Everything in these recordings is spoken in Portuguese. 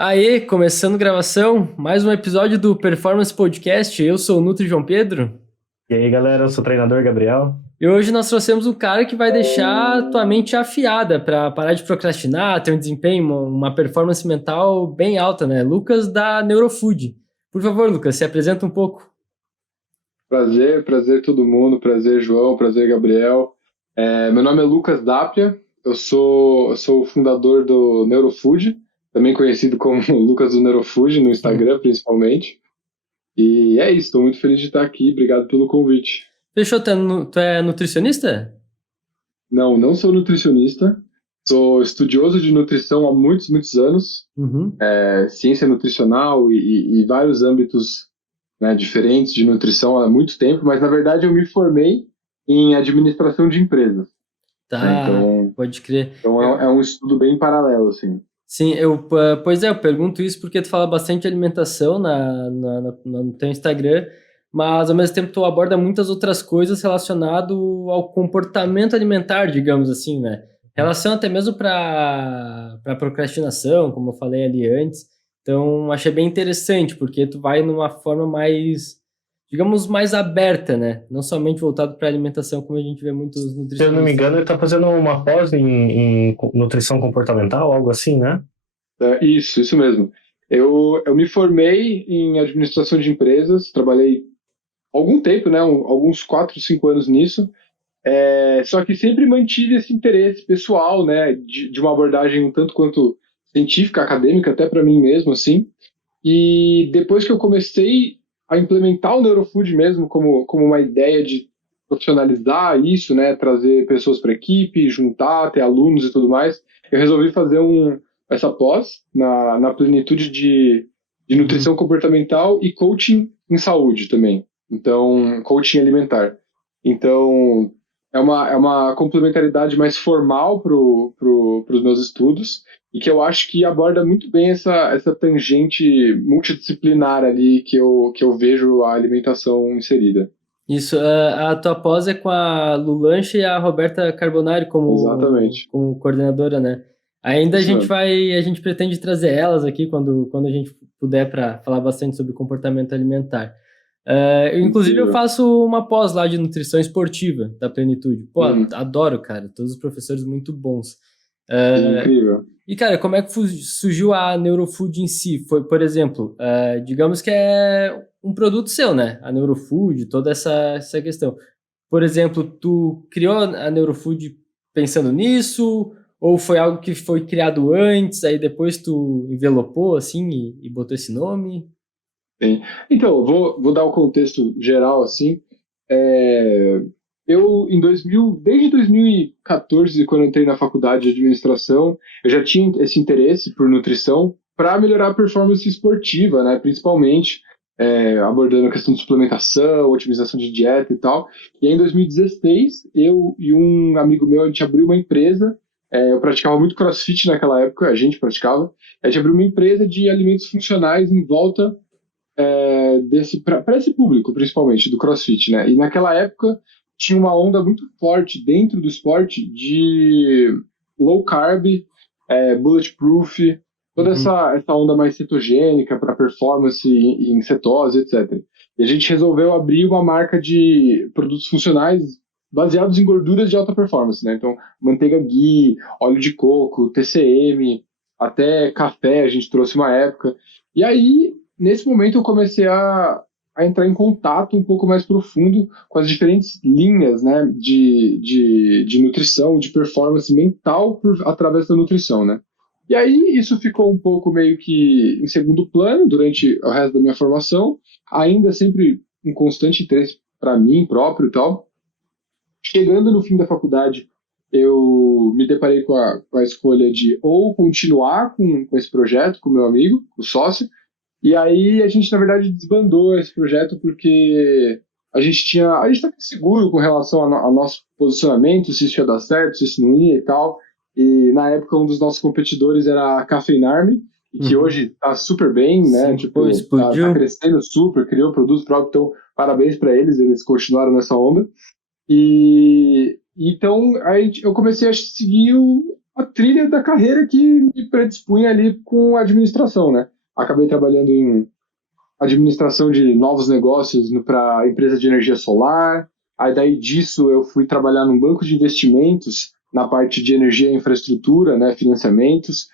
Aê, começando gravação, mais um episódio do Performance Podcast. Eu sou o Nutri João Pedro E aí, galera, eu sou o treinador Gabriel. e hoje nós trouxemos um cara que vai deixar a tua mente afiada para parar de procrastinar, ter um desempenho, uma performance mental bem alta, né? Lucas da Neurofood. Por favor, Lucas, se apresenta um pouco. Prazer todo mundo, prazer João, prazer Gabriel. Meu nome é Lucas Dapia, eu sou o fundador do Neurofood, também conhecido como Lucas do Neurofood no Instagram principalmente. E é isso, estou muito feliz de estar aqui, obrigado pelo convite. Fechou, tu é nutricionista? Não sou nutricionista, sou estudioso de nutrição há muitos, muitos anos, Uhum. ciência nutricional e vários âmbitos, né, diferentes de nutrição há muito tempo, mas na verdade eu me formei em administração de empresas, né? Tá, pode crer. Então é um estudo bem paralelo, assim. Sim, pois é, eu pergunto isso porque tu fala bastante de alimentação no teu Instagram, mas ao mesmo tempo tu aborda muitas outras coisas relacionado ao comportamento alimentar, digamos assim, né? Relação até mesmo para procrastinação, como eu falei ali antes. Então, achei bem interessante, porque tu vai numa forma mais, digamos, mais aberta, né? Não somente voltado para alimentação, como a gente vê muitos Se eu não me nutricionistas. engano, ele tá fazendo uma pós em nutrição comportamental, algo assim, né? Isso mesmo. Eu me formei em administração de empresas, trabalhei algum tempo, né, alguns 4, 5 anos nisso, só que sempre mantive esse interesse pessoal, né, de uma abordagem um tanto quanto científica, acadêmica, até para mim mesmo, assim. E depois que eu comecei a implementar o Neurofood mesmo como uma ideia de profissionalizar isso, né, trazer pessoas para a equipe, juntar, ter alunos e tudo mais, eu resolvi fazer essa pós na plenitude de nutrição comportamental e coaching em saúde também. Então, coaching alimentar. Então, é uma complementaridade mais formal para os meus estudos, e que eu acho que aborda muito bem essa tangente multidisciplinar ali que eu vejo a alimentação inserida. Isso, a tua pós é com a Lulanche e a Roberta Carbonari Exatamente. como coordenadora, né? Ainda Isso mesmo. a gente pretende trazer elas aqui quando a gente puder para falar bastante sobre comportamento alimentar. Inclusive, eu Incrível. faço uma pós lá de nutrição esportiva da Plenitude. Pô, Uhum. adoro, cara, todos os professores muito bons. Uh, Incrível. e, cara, como é que surgiu a Neurofood em si? Foi, por exemplo, digamos que é um produto seu, né? A Neurofood, toda essa questão. Por exemplo, tu criou a Neurofood pensando nisso? Ou foi algo que foi criado antes, aí depois tu envelopou, assim, e botou esse nome? Bem, então, vou dar o contexto geral, assim. É, desde 2014, quando eu entrei na faculdade de administração, eu já tinha esse interesse por nutrição para melhorar a performance esportiva, né, principalmente, abordando a questão de suplementação, otimização de dieta e tal. E aí, em 2016, eu e um amigo meu, a gente abriu uma empresa. Eu praticava muito CrossFit naquela época, a gente praticava. A gente abriu uma empresa de alimentos funcionais em volta para esse público, principalmente, do CrossFit, né? E naquela época tinha uma onda muito forte dentro do esporte de low carb, bulletproof, toda Uhum. essa onda mais cetogênica para performance em cetose, etc. E a gente resolveu abrir uma marca de produtos funcionais baseados em gorduras de alta performance, né? Então, manteiga ghee, óleo de coco, TCM, até café a gente trouxe uma época. E aí, nesse momento, eu comecei a entrar em contato um pouco mais profundo com as diferentes linhas, né, de nutrição, de performance mental através da nutrição, né? E aí isso ficou um pouco meio que em segundo plano durante o resto da minha formação, ainda sempre um constante interesse para mim próprio e tal. Chegando no fim da faculdade, eu me deparei com a escolha de ou continuar com esse projeto com meu amigo, o sócio, e aí a gente, na verdade, desbandou esse projeto porque a gente estava seguro com relação ao nosso posicionamento, se isso ia dar certo, se isso não ia e tal. E na época um dos nossos competidores era a Caffeine Army, e que Uhum. hoje está super bem, né? Sim, pô, Tipo, tá explodiu. crescendo super, criou produto próprio, então parabéns para eles, eles continuaram nessa onda. E então aí eu comecei a seguir a trilha da carreira que me predispunha ali com a administração, né? Acabei trabalhando em administração de novos negócios para empresa de energia solar. Aí daí disso eu fui trabalhar num banco de investimentos na parte de energia e infraestrutura, né, financiamentos.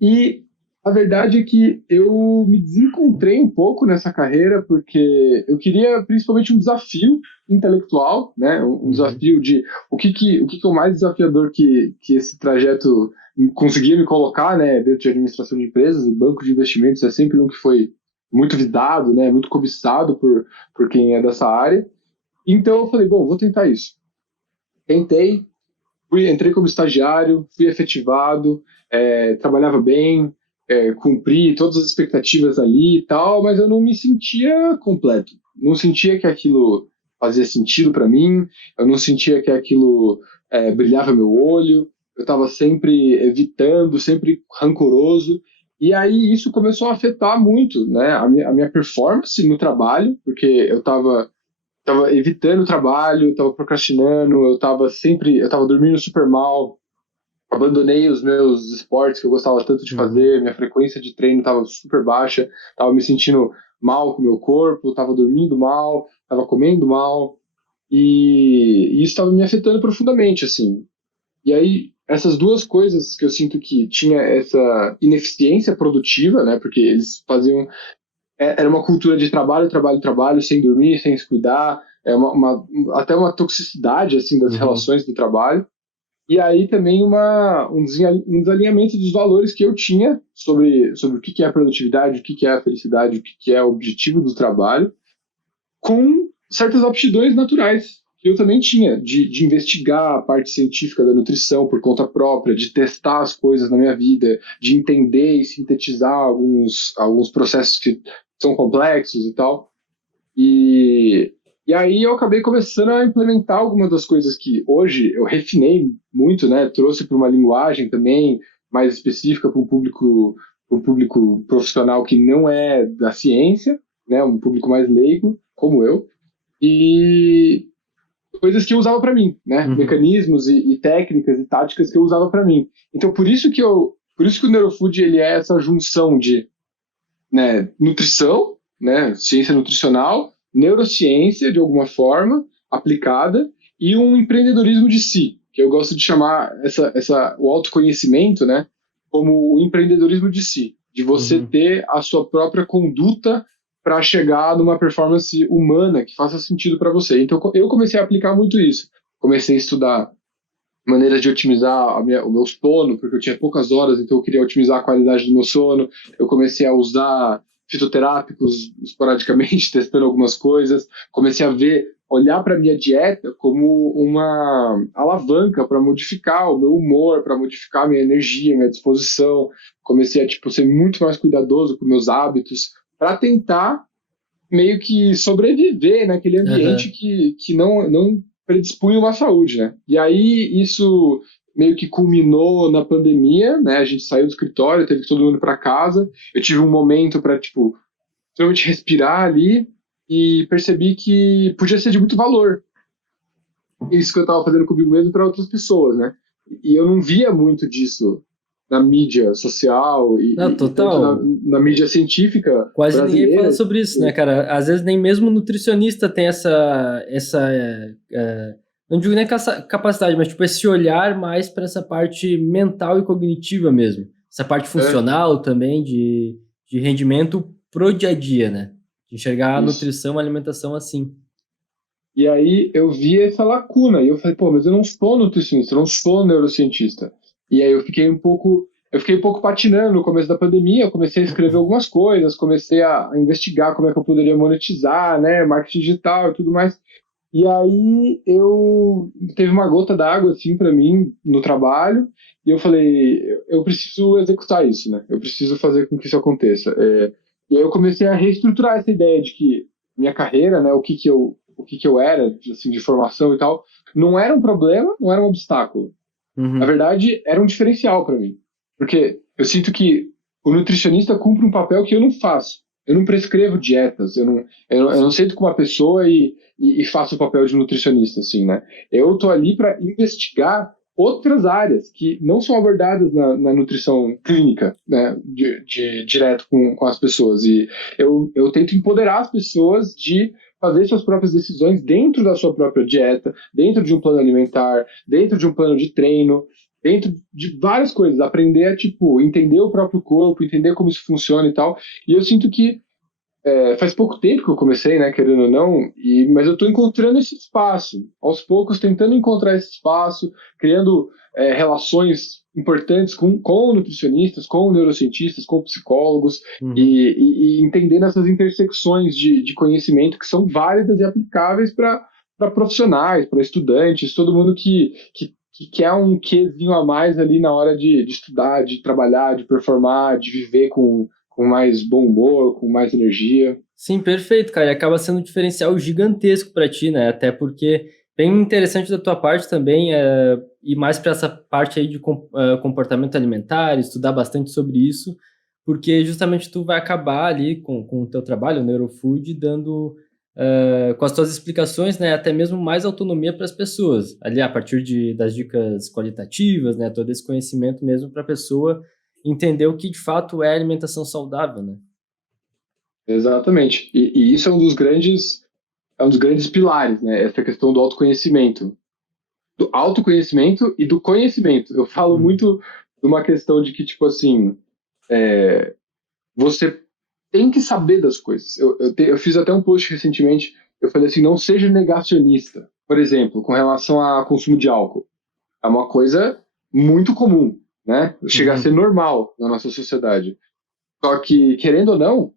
E a verdade é que eu me desencontrei um pouco nessa carreira porque eu queria principalmente um desafio intelectual, né, um desafio de o que é o mais desafiador que esse trajeto conseguia me colocar, né, dentro de administração de empresas e banco de investimentos é sempre um que foi muito visado, né, muito cobiçado por quem é dessa área. Então eu falei, bom, vou tentar isso. Tentei, entrei como estagiário, fui efetivado, trabalhava bem, cumpri todas as expectativas ali e tal, mas eu não me sentia completo. Não sentia que aquilo fazia sentido para mim, eu não sentia que aquilo brilhava meu olho, eu estava sempre evitando, sempre rancoroso. E aí isso começou a afetar muito, né, a minha performance no trabalho, porque eu estava evitando o trabalho, eu tava procrastinando, eu tava dormindo super mal, abandonei os meus esportes que eu gostava tanto de fazer, minha frequência de treino tava super baixa, tava me sentindo mal com o meu corpo, tava dormindo mal, tava comendo mal, e isso tava me afetando profundamente, assim. E aí, essas duas coisas que eu sinto que tinha essa ineficiência produtiva, né, porque eles faziam era uma cultura de trabalho, trabalho, trabalho, sem dormir, sem se cuidar, até uma toxicidade assim das relações do trabalho. E aí também um desalinhamento dos valores que eu tinha sobre o que é a produtividade, o que é a felicidade, o que é o objetivo do trabalho, com certas aptidões naturais que eu também tinha, de investigar a parte científica da nutrição por conta própria, de testar as coisas na minha vida, de entender e sintetizar alguns processos que são complexos e tal. E aí eu acabei começando a implementar algumas das coisas que hoje eu refinei muito, né? Trouxe para uma linguagem também mais específica para um público profissional que não é da ciência, né? Um público mais leigo, como eu. E coisas que eu usava para mim, né? Mecanismos e técnicas e táticas que eu usava para mim. Então por isso que o Neurofood ele é essa junção de, né, nutrição, né, ciência nutricional, neurociência de alguma forma aplicada e um empreendedorismo de si, que eu gosto de chamar o autoconhecimento, né, como o empreendedorismo de si, de você ter a sua própria conduta para chegar numa performance humana que faça sentido para você. Então eu comecei a aplicar muito isso. Comecei a estudar maneiras de otimizar o meu sono, porque eu tinha poucas horas, então eu queria otimizar a qualidade do meu sono. Eu comecei a usar fitoterápicos esporadicamente, testando algumas coisas. Comecei a olhar para a minha dieta como uma alavanca para modificar o meu humor, para modificar a minha energia, minha disposição. Comecei a ser muito mais cuidadoso com meus hábitos, para tentar meio que sobreviver naquele ambiente que não predispunha uma saúde, né? E aí isso meio que culminou na pandemia, né? A gente saiu do escritório, teve que todo mundo para casa. Eu tive um momento para realmente respirar ali e percebi que podia ser de muito valor isso que eu estava fazendo comigo mesmo para outras pessoas, né? E eu não via muito disso na mídia social total. Na mídia científica. Quase ninguém fala sobre isso, né, cara? Às vezes nem mesmo nutricionista tem essa não digo nem capacidade, mas esse olhar mais para essa parte mental e cognitiva mesmo. Essa parte funcional também de rendimento pro dia a dia, né? De enxergar a nutrição, a alimentação assim. E aí eu vi essa lacuna e eu falei, mas eu não sou nutricionista, eu não sou neurocientista. E aí eu fiquei um pouco patinando no começo da pandemia. Eu comecei a escrever algumas coisas, comecei a investigar como é que eu poderia monetizar, né, marketing digital e tudo mais. E aí teve uma gota d'água assim para mim no trabalho e eu falei, eu preciso executar isso, né? Eu preciso fazer com que isso aconteça. E aí eu comecei a reestruturar essa ideia de que minha carreira, né, o que eu era, assim, de formação e tal, não era um problema, não era um obstáculo. Na verdade, era um diferencial para mim. Porque eu sinto que o nutricionista cumpre um papel que eu não faço. Eu não prescrevo dietas, eu não sento com uma pessoa e faço o papel de nutricionista, assim, né? Eu tô ali para investigar outras áreas que não são abordadas na nutrição clínica, né, direto com as pessoas. E eu tento empoderar as pessoas de fazer suas próprias decisões dentro da sua própria dieta, dentro de um plano alimentar, dentro de um plano de treino, dentro de várias coisas. Aprender a, tipo, entender o próprio corpo, entender como isso funciona e tal. E eu sinto que faz pouco tempo que eu comecei, né, querendo ou não, mas eu estou encontrando esse espaço, aos poucos tentando encontrar esse espaço, criando relações importantes com nutricionistas, com neurocientistas, com psicólogos, e entendendo essas intersecções de conhecimento que são válidas e aplicáveis para profissionais, para estudantes, todo mundo que quer um quezinho a mais ali na hora de estudar, de trabalhar, de performar, de viver com mais bom humor, com mais energia. Sim, perfeito, cara. E acaba sendo um diferencial gigantesco para ti, né? Até porque bem interessante da tua parte também ir mais para essa parte aí de comportamento alimentar, estudar bastante sobre isso, porque justamente tu vai acabar ali com o teu trabalho, o Neurofood, dando com as tuas explicações, né, até mesmo mais autonomia para as pessoas, ali a partir das dicas qualitativas, né, todo esse conhecimento mesmo para a pessoa entender o que de fato é alimentação saudável, né? Exatamente. E isso é um dos grandes pilares, né? Essa questão do autoconhecimento. Do autoconhecimento e do conhecimento. Eu falo muito de uma questão de que, tipo assim, você tem que saber das coisas. Eu fiz até um post recentemente, eu falei assim, não seja negacionista. Por exemplo, com relação ao consumo de álcool. É uma coisa muito comum, né? Chega a ser normal na nossa sociedade. Só que, querendo ou não,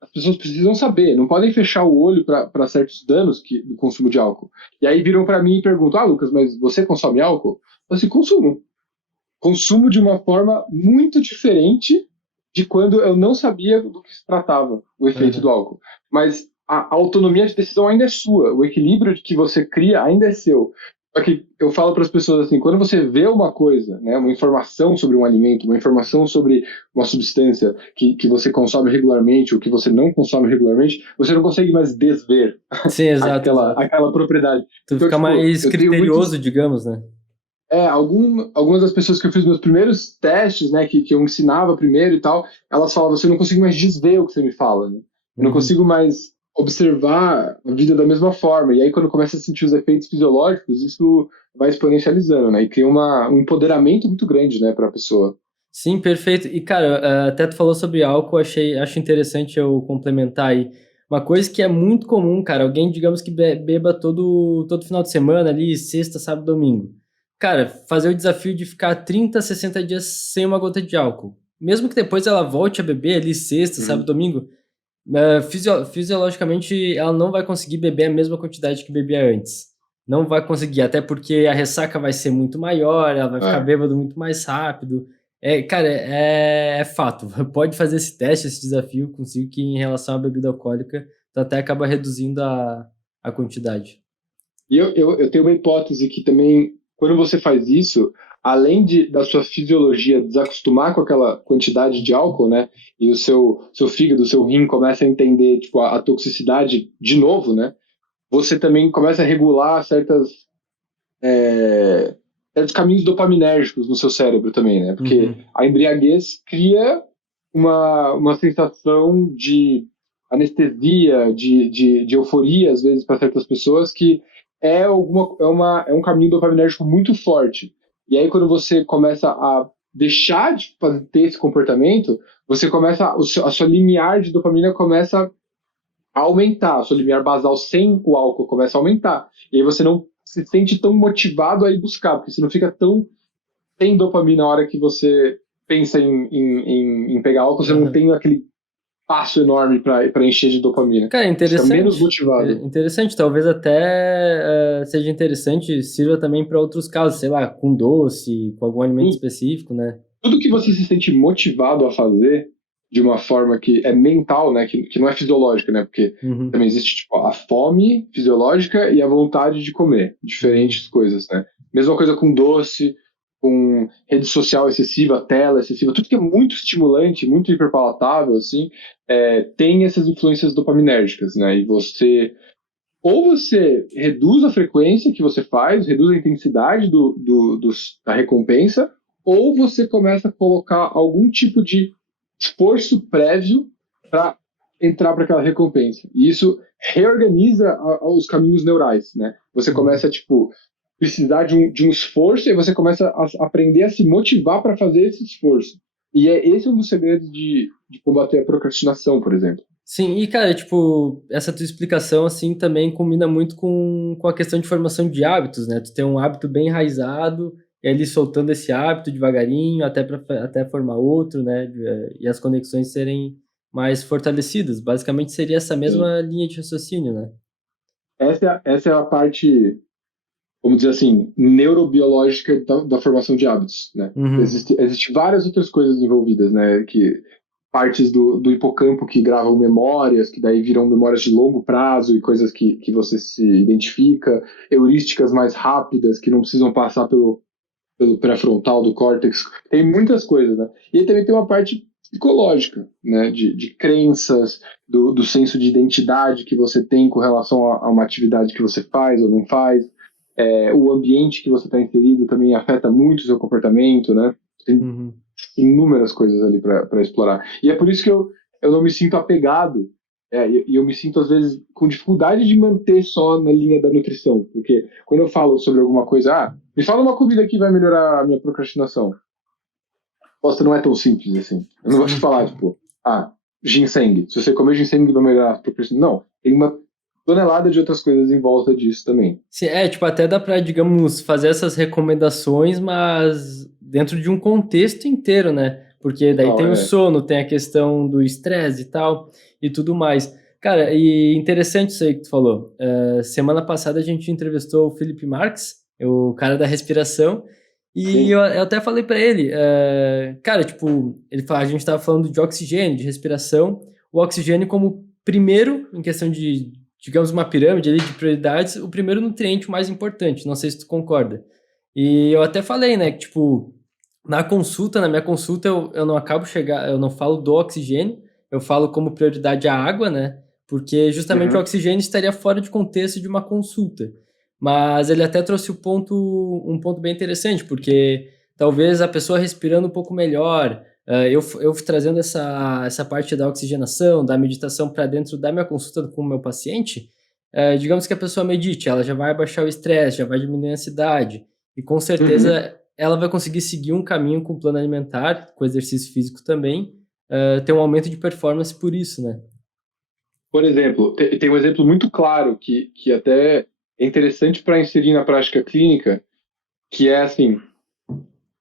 as pessoas precisam saber, não podem fechar o olho para certos danos do consumo de álcool. E aí viram para mim e perguntam, Lucas, mas você consome álcool? Eu assim, consumo. Consumo de uma forma muito diferente de quando eu não sabia do que se tratava o efeito do álcool. Mas a autonomia de decisão ainda é sua, o equilíbrio que você cria ainda é seu. Só que eu falo para as pessoas assim, quando você vê uma coisa, né, uma informação sobre um alimento, uma informação sobre uma substância que você consome regularmente ou que você não consome regularmente, você não consegue mais desver. Sim, exato, aquela propriedade. Tu então, fica tipo, mais criterioso, digamos, né? Algumas das pessoas que eu fiz meus primeiros testes, né, que eu ensinava primeiro e tal, elas falavam, você não consigo mais desver o que você me fala, né? Eu não consigo mais observar a vida da mesma forma. E aí, quando começa a sentir os efeitos fisiológicos, isso vai exponencializando, né? E cria um empoderamento muito grande, né, para a pessoa. Sim, perfeito. E, cara, até tu falou sobre álcool, acho interessante eu complementar aí. Uma coisa que é muito comum, cara, alguém, digamos que beba todo final de semana ali, sexta, sábado, domingo. Cara, fazer o desafio de ficar 30, 60 dias sem uma gota de álcool. Mesmo que depois ela volte a beber ali sexta, sábado, domingo, fisiologicamente ela não vai conseguir beber a mesma quantidade que bebia antes. Não vai conseguir, até porque a ressaca vai ser muito maior, ela vai ficar bêbado muito mais rápido. Cara, é fato. Pode fazer esse teste, esse desafio consigo, que em relação à bebida alcoólica, tu até acaba reduzindo a quantidade. E eu tenho uma hipótese que também, quando você faz isso, além da sua fisiologia desacostumar com aquela quantidade de álcool, né, e o seu fígado, o seu rim começa a entender, tipo, a toxicidade de novo, né, você também começa a regular certos caminhos dopaminérgicos no seu cérebro também, né, porque a embriaguez cria uma sensação de anestesia, de euforia, às vezes, para certas pessoas, que é um caminho dopaminérgico muito forte. E aí, quando você começa a deixar de ter esse comportamento, você começa, a sua limiar de dopamina começa a aumentar, a sua limiar basal sem o álcool começa a aumentar. E aí você não se sente tão motivado a ir buscar, porque você não fica tão sem dopamina na hora que você pensa em pegar álcool, você não tem aquele passo enorme para encher de dopamina. Cara, interessante. Fica menos motivado. Interessante, talvez até seja interessante, sirva também para outros casos, sei lá, com doce, com algum alimento específico, né? Tudo que você se sente motivado a fazer de uma forma que é mental, né, que não é fisiológica, né, porque também existe tipo, a fome fisiológica e a vontade de comer, diferentes coisas, né? Mesma coisa com doce, com rede social excessiva, tela excessiva, tudo que é muito estimulante, muito hiperpalatável, assim, tem essas influências dopaminérgicas, né? E você ou você reduz a frequência que você faz, reduz a intensidade da recompensa, ou você começa a colocar algum tipo de esforço prévio para entrar para aquela recompensa. E isso reorganiza os caminhos neurais, né? Você começa, tipo, precisar de um esforço e você começa a aprender a se motivar para fazer esse esforço. E esse é um dos segredos de combater a procrastinação, por exemplo. Sim, e cara, tipo, essa tua explicação, assim, também combina muito com a questão de formação de hábitos, né? Tu tem um hábito bem enraizado, e ali soltando esse hábito devagarinho, até formar outro, né? E as conexões serem mais fortalecidas. Basicamente seria essa Sim. mesma linha de raciocínio, né? Essa é a parte, vamos dizer assim, neurobiológica da formação de hábitos, né? Uhum. Existe várias outras coisas envolvidas, né? Que partes do hipocampo que gravam memórias, que daí viram memórias de longo prazo e coisas que você se identifica, heurísticas mais rápidas que não precisam passar pelo pré-frontal do córtex. Tem muitas coisas, né? E aí também tem uma parte psicológica, né? De crenças, do senso de identidade que você tem com relação a uma atividade que você faz ou não faz. O ambiente que você está inserido também afeta muito o seu comportamento, né? Tem Uhum. inúmeras coisas ali para explorar. E é por isso que eu não me sinto apegado, e eu me sinto, às vezes, com dificuldade de manter só na linha da nutrição. Porque quando eu falo sobre alguma coisa, me fala uma comida que vai melhorar a minha procrastinação. Posta não é tão simples assim. Eu não vou te Sim. falar, tipo, ginseng. Se você comer ginseng, vai melhorar a procrastinação. Não, tem uma tonelada de outras coisas em volta disso também. Sim, tipo, até dá pra, digamos, fazer essas recomendações, mas dentro de um contexto inteiro, né? Porque daí Total, tem o sono, tem a questão do estresse e tal, e tudo mais. Cara, e interessante isso aí que tu falou. Semana passada a gente entrevistou o Felipe Marques, o cara da respiração, e Sim. eu até falei pra ele, cara, tipo, a gente tava falando de oxigênio, de respiração, o oxigênio como primeiro, em questão de, digamos, uma pirâmide ali de prioridades, o primeiro nutriente o mais importante, não sei se tu concorda. E eu até falei, né, que, tipo, na minha consulta, eu não eu não falo do oxigênio, eu falo como prioridade a água, né, porque justamente o Uhum. oxigênio estaria fora de contexto de uma consulta. Mas ele até trouxe um ponto bem interessante, porque talvez a pessoa respirando um pouco melhor, eu trazendo essa parte da oxigenação, da meditação para dentro da minha consulta com o meu paciente, digamos que a pessoa medite, ela já vai abaixar o estresse, já vai diminuir a ansiedade, e com Uhum. certeza ela vai conseguir seguir um caminho com o plano alimentar, com exercício físico também, ter um aumento de performance por isso, né? Por exemplo, tem um exemplo muito claro que até é interessante para inserir na prática clínica, que é assim,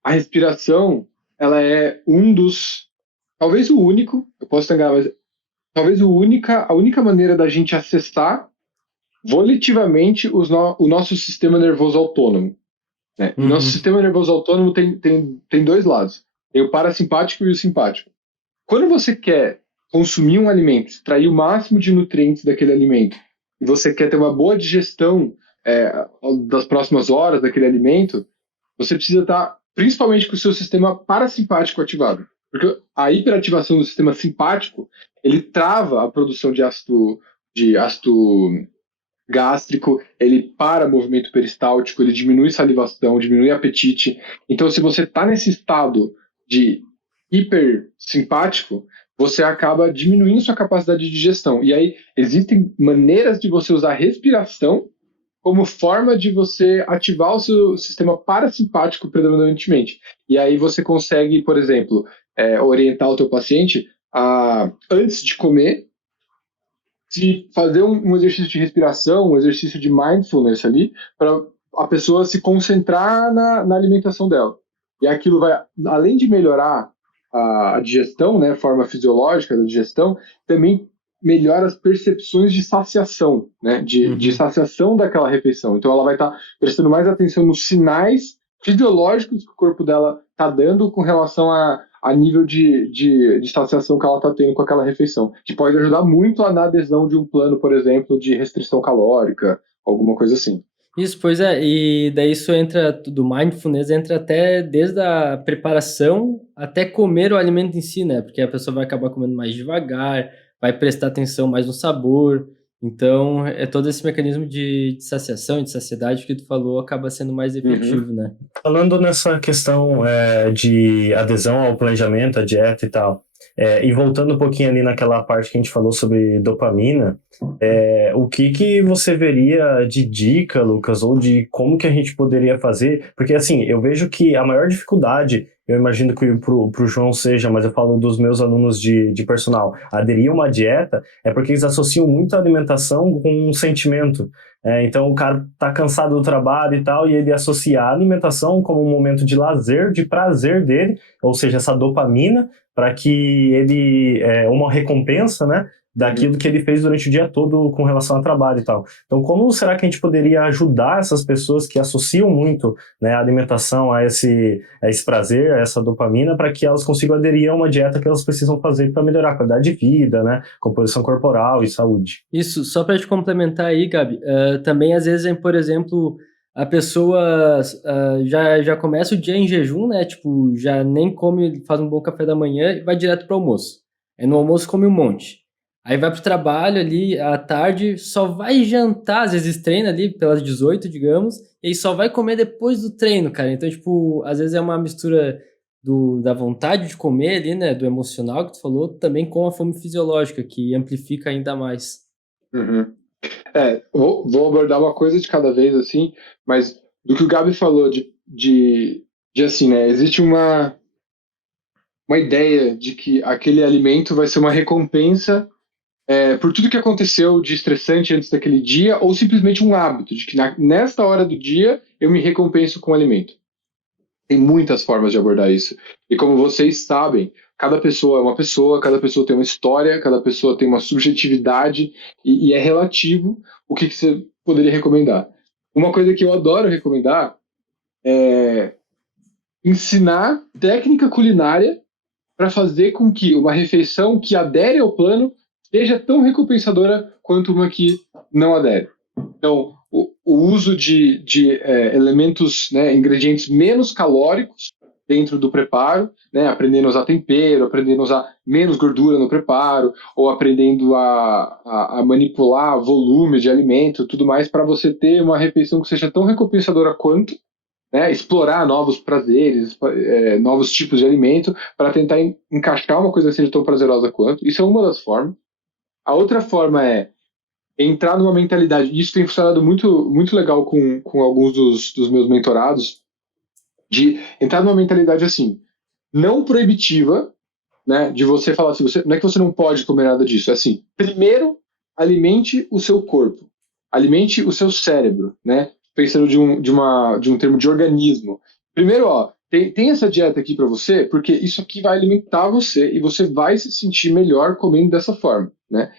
a respiração, ela é um dos, talvez o único, eu posso estar enganado, mas talvez a única maneira da gente acessar volitivamente o nosso sistema nervoso autônomo, né? E nosso Uhum. sistema nervoso autônomo tem dois lados, tem o parasimpático e o simpático. Quando você quer consumir um alimento, extrair o máximo de nutrientes daquele alimento, e você quer ter uma boa digestão das próximas horas daquele alimento, você precisa estar principalmente com o seu sistema parasimpático ativado. Porque a hiperativação do sistema simpático, ele trava a produção de ácido gástrico, ele para o movimento peristáltico, ele diminui salivação, diminui apetite. Então, se você está nesse estado de hipersimpático, você acaba diminuindo sua capacidade de digestão. E aí, existem maneiras de você usar a respiração como forma de você ativar o seu sistema parasimpático predominantemente. E aí você consegue, por exemplo, orientar o teu paciente a, antes de comer, de fazer um exercício de respiração, um exercício de mindfulness ali, para a pessoa se concentrar na alimentação dela. E aquilo vai, além de melhorar a digestão, né, a forma fisiológica da digestão, também melhora as percepções de saciação, né, de Uhum. saciação daquela refeição. Então ela vai estar prestando mais atenção nos sinais fisiológicos que o corpo dela está dando com relação a nível de saciação que ela está tendo com aquela refeição, que pode ajudar muito na adesão de um plano, por exemplo, de restrição calórica, alguma coisa assim. Isso, pois é, e daí isso entra, do mindfulness entra até desde a preparação até comer o alimento em si, né? Porque a pessoa vai acabar comendo mais devagar, vai prestar atenção mais no sabor. Então, todo esse mecanismo de saciação, de saciedade que tu falou, acaba sendo mais efetivo, né? Falando nessa questão de adesão ao planejamento, à dieta e tal, e voltando um pouquinho ali naquela parte que a gente falou sobre dopamina, o que você veria de dica, Lucas, ou de como que a gente poderia fazer? Porque, assim, eu vejo que a maior dificuldade, eu imagino que pro João seja, mas eu falo dos meus alunos de personal, aderir a uma dieta, é porque eles associam muito a alimentação com um sentimento. Então o cara tá cansado do trabalho e tal, e ele associa a alimentação como um momento de lazer, de prazer dele, ou seja, essa dopamina, para que ele, uma recompensa, né, daquilo que ele fez durante o dia todo com relação ao trabalho e tal. Então, como será que a gente poderia ajudar essas pessoas que associam muito, né, a alimentação a esse prazer, a essa dopamina, para que elas consigam aderir a uma dieta que elas precisam fazer para melhorar a qualidade de vida, né, composição corporal e saúde? Isso, só para te complementar aí, Gabi, também às vezes, por exemplo, a pessoa já começa o dia em jejum, né? Tipo, já nem come, faz um bom café da manhã e vai direto para o almoço. Aí no almoço come um monte. Aí vai pro trabalho ali à tarde, só vai jantar, às vezes treina ali pelas 18, digamos, e aí só vai comer depois do treino, cara. Então, tipo, às vezes é uma mistura da vontade de comer ali, né, do emocional que tu falou, também com a fome fisiológica, que amplifica ainda mais. Uhum. Vou abordar uma coisa de cada vez, assim, mas do que o Gabi falou de assim, né, existe uma ideia de que aquele alimento vai ser uma recompensa por tudo que aconteceu de estressante antes daquele dia, ou simplesmente um hábito, de que nesta hora do dia eu me recompenso com o alimento. Tem muitas formas de abordar isso. E como vocês sabem, cada pessoa é uma pessoa, cada pessoa tem uma história, cada pessoa tem uma subjetividade, e é relativo o que você poderia recomendar. Uma coisa que eu adoro recomendar é ensinar técnica culinária para fazer com que uma refeição que adere ao plano seja tão recompensadora quanto uma que não adere. Então, o uso de elementos, né, ingredientes menos calóricos dentro do preparo, né, aprendendo a usar tempero, aprendendo a usar menos gordura no preparo, ou aprendendo a manipular volume de alimento, tudo mais, para você ter uma refeição que seja tão recompensadora quanto, né, explorar novos prazeres, novos tipos de alimento, para tentar encaixar uma coisa que seja tão prazerosa quanto. Isso é uma das formas. A outra forma é entrar numa mentalidade, isso tem funcionado muito, muito legal com alguns dos meus mentorados, de entrar numa mentalidade assim, não proibitiva, né, de você falar assim, não é que você não pode comer nada disso, é assim, primeiro, alimente o seu corpo, alimente o seu cérebro, né, pensando de um termo de organismo. Primeiro, tem essa dieta aqui para você, porque isso aqui vai alimentar você e você vai se sentir melhor comendo dessa forma, né?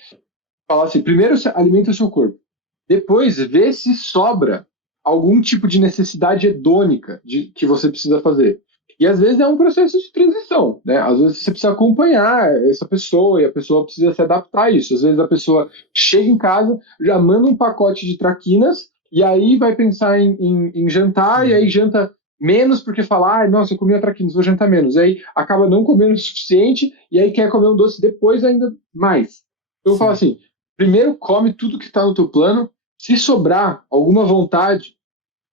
Falar assim, primeiro alimenta o seu corpo, depois vê se sobra algum tipo de necessidade hedônica que você precisa fazer. E às vezes é um processo de transição, né? Às vezes você precisa acompanhar essa pessoa e a pessoa precisa se adaptar a isso. Às vezes a pessoa chega em casa, já manda um pacote de traquinas e aí vai pensar em jantar e aí janta menos porque fala, nossa, eu comi a traquinas, vou jantar menos. E aí acaba não comendo o suficiente e aí quer comer um doce depois ainda mais. Então eu falo assim, primeiro come tudo que está no teu plano, se sobrar alguma vontade,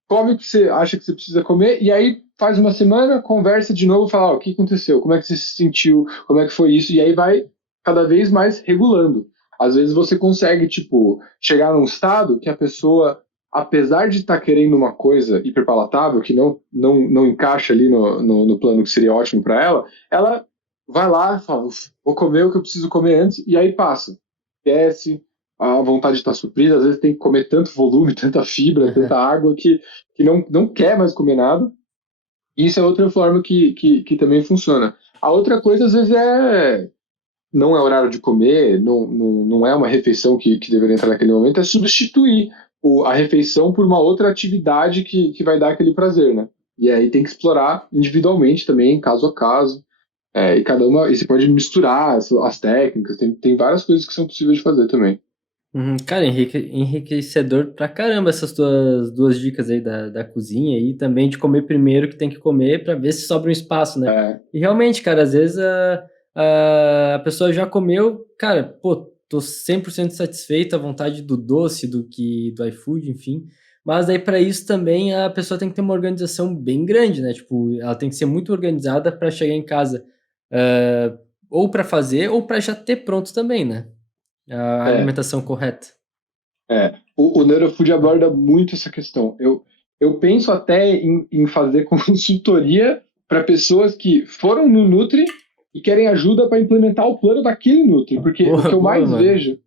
come o que você acha que você precisa comer, e aí faz uma semana, conversa de novo, fala, o que aconteceu, como é que você se sentiu, como é que foi isso, e aí vai cada vez mais regulando. Às vezes você consegue, tipo, chegar num estado que a pessoa, apesar de estar querendo uma coisa hiperpalatável, que não encaixa ali no plano que seria ótimo para ela vai lá e fala, vou comer o que eu preciso comer antes, e aí passa. Desce, a vontade está suprida, às vezes tem que comer tanto volume, tanta fibra, tanta água que não quer mais comer nada. E isso é outra forma que também funciona. A outra coisa, às vezes, não é horário de comer, não é uma refeição que deveria entrar naquele momento, é substituir a refeição por uma outra atividade que vai dar aquele prazer, né? E aí tem que explorar individualmente também, caso a caso. E você pode misturar as técnicas, tem várias coisas que são possíveis de fazer também. Cara, enriquecedor pra caramba essas tuas duas dicas aí da cozinha e também de comer primeiro que tem que comer pra ver se sobra um espaço, né? É, E realmente, cara, às vezes a pessoa já comeu, cara, pô, tô 100% satisfeito, à vontade do doce, do iFood, enfim. Mas daí para isso também a pessoa tem que ter uma organização bem grande, né? Tipo, ela tem que ser muito organizada para chegar em casa, ou para fazer ou para já ter pronto também, né? A É, alimentação correta. o Neurofood aborda muito essa questão. Eu penso até em fazer consultoria para pessoas que foram no Nutri e querem ajuda para implementar o plano daquele Nutri, porque o Boa, que eu boa, mais mano. vejo,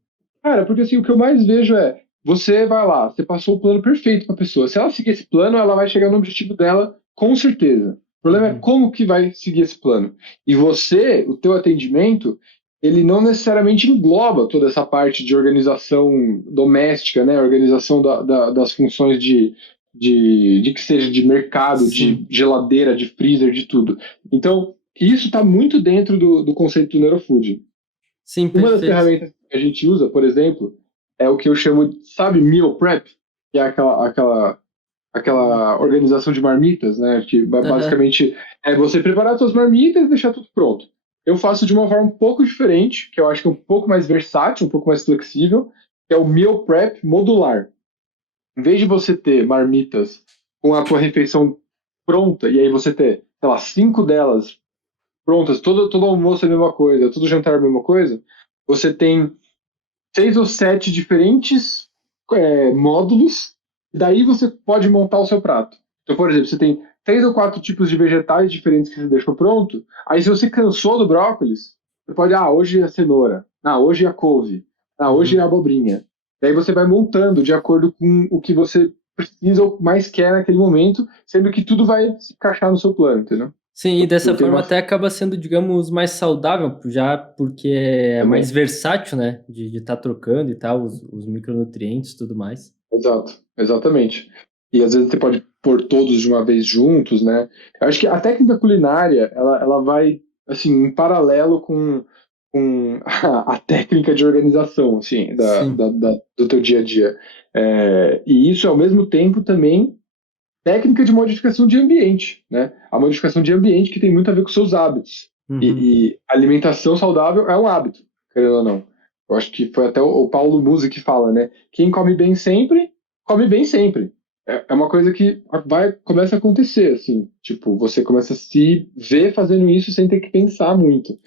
cara, porque assim, o que eu mais vejo é, você vai lá, você passou o plano perfeito para a pessoa. Se ela seguir esse plano, ela vai chegar no objetivo dela com certeza. O problema é Uhum. como que vai seguir esse plano. E você, o teu atendimento, ele não necessariamente engloba toda essa parte de organização doméstica, né? Organização das funções de que seja de mercado, de Sim, geladeira, de freezer, de tudo. Então, isso está muito dentro do conceito do Neurofood. sim, Uma das perfeito. ferramentas que a gente usa, por exemplo, é o que eu chamo de, sabe, meal prep, que é aquela organização de marmitas, né? Que Aham. basicamente é você preparar suas marmitas e deixar tudo pronto. Eu faço de uma forma um pouco diferente, que eu acho que é um pouco mais versátil, um pouco mais flexível, que é o meal prep modular. Em vez de você ter marmitas com a tua refeição pronta, e aí você ter, sei lá, 5 delas prontas, todo almoço é a mesma coisa, todo jantar é a mesma coisa, você tem 6 ou 7 diferentes módulos, e daí você pode montar o seu prato. Então, por exemplo, você tem 3 ou 4 tipos de vegetais diferentes que você deixou pronto. Aí, se você cansou do brócolis, você pode, hoje é a cenoura, hoje é a couve, hoje é a Uhum. abobrinha. Daí você vai montando de acordo com o que você precisa ou mais quer naquele momento, sendo que tudo vai se encaixar no seu plano, entendeu? Sim, e dessa Tu tem forma uma. até acaba sendo, digamos, mais saudável, já porque é mais Também. versátil, né? De estar trocando e tal, os micronutrientes e tudo mais. Exato, exatamente. E às vezes você pode pôr todos de uma vez juntos, né? Eu acho que a técnica culinária, ela vai, assim, em paralelo com a técnica de organização, assim, Sim. do teu dia a dia. E isso, ao mesmo tempo, também técnica de modificação de ambiente, né? A modificação de ambiente que tem muito a ver com seus hábitos. Uhum. E alimentação saudável é um hábito, querendo ou não. Eu acho que foi até o Paulo Musi que fala, né? Quem come bem sempre, come bem sempre. É uma coisa que começa a acontecer, assim. Tipo, você começa a se ver fazendo isso sem ter que pensar muito.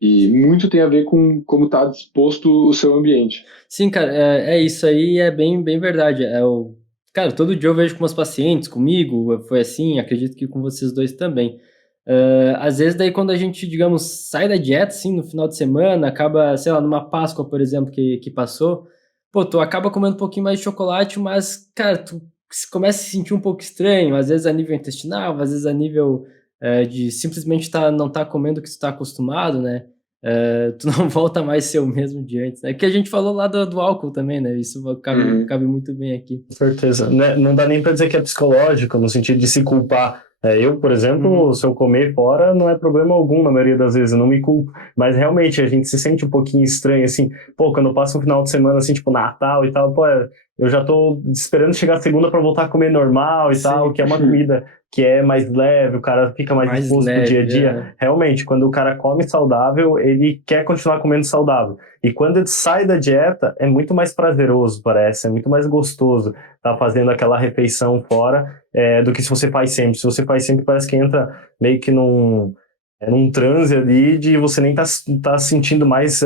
E muito tem a ver com como está disposto o seu ambiente. Sim, cara, é isso aí, é bem, bem verdade. Cara, todo dia eu vejo com meus pacientes, comigo, foi assim, acredito que com vocês dois também. Às vezes, daí, quando a gente, digamos, sai da dieta, assim, no final de semana, acaba, sei lá, numa Páscoa, por exemplo, que passou, pô, tu acaba comendo um pouquinho mais de chocolate, mas, cara, tu começa a se sentir um pouco estranho, às vezes a nível intestinal, às vezes a nível de simplesmente não tá comendo o que tu tá acostumado, né? Tu não volta mais a ser o mesmo de antes, né? Que a gente falou lá do álcool também, né? Isso Uhum, cabe muito bem aqui. Com certeza. Né? Não dá nem para dizer que é psicológico, no sentido de se culpar. Eu, por exemplo, Uhum. se eu comer fora, não é problema algum na maioria das vezes, eu não me culpo. Mas realmente a gente se sente um pouquinho estranho, assim. Pô, quando eu passo um final de semana, assim, tipo Natal e tal, pô, eu já tô esperando chegar a segunda para voltar a comer normal e tal, Sim, que é uma comida que é mais leve, o cara fica mais mais disposto pro dia a leve. dia. Aham. Realmente, quando o cara come saudável, ele quer continuar comendo saudável. E quando ele sai da dieta, é muito mais prazeroso, parece, é muito mais gostoso tá fazendo aquela refeição fora do que se você faz sempre. Se você faz sempre, parece que entra meio que num transe ali de você nem tá sentindo mais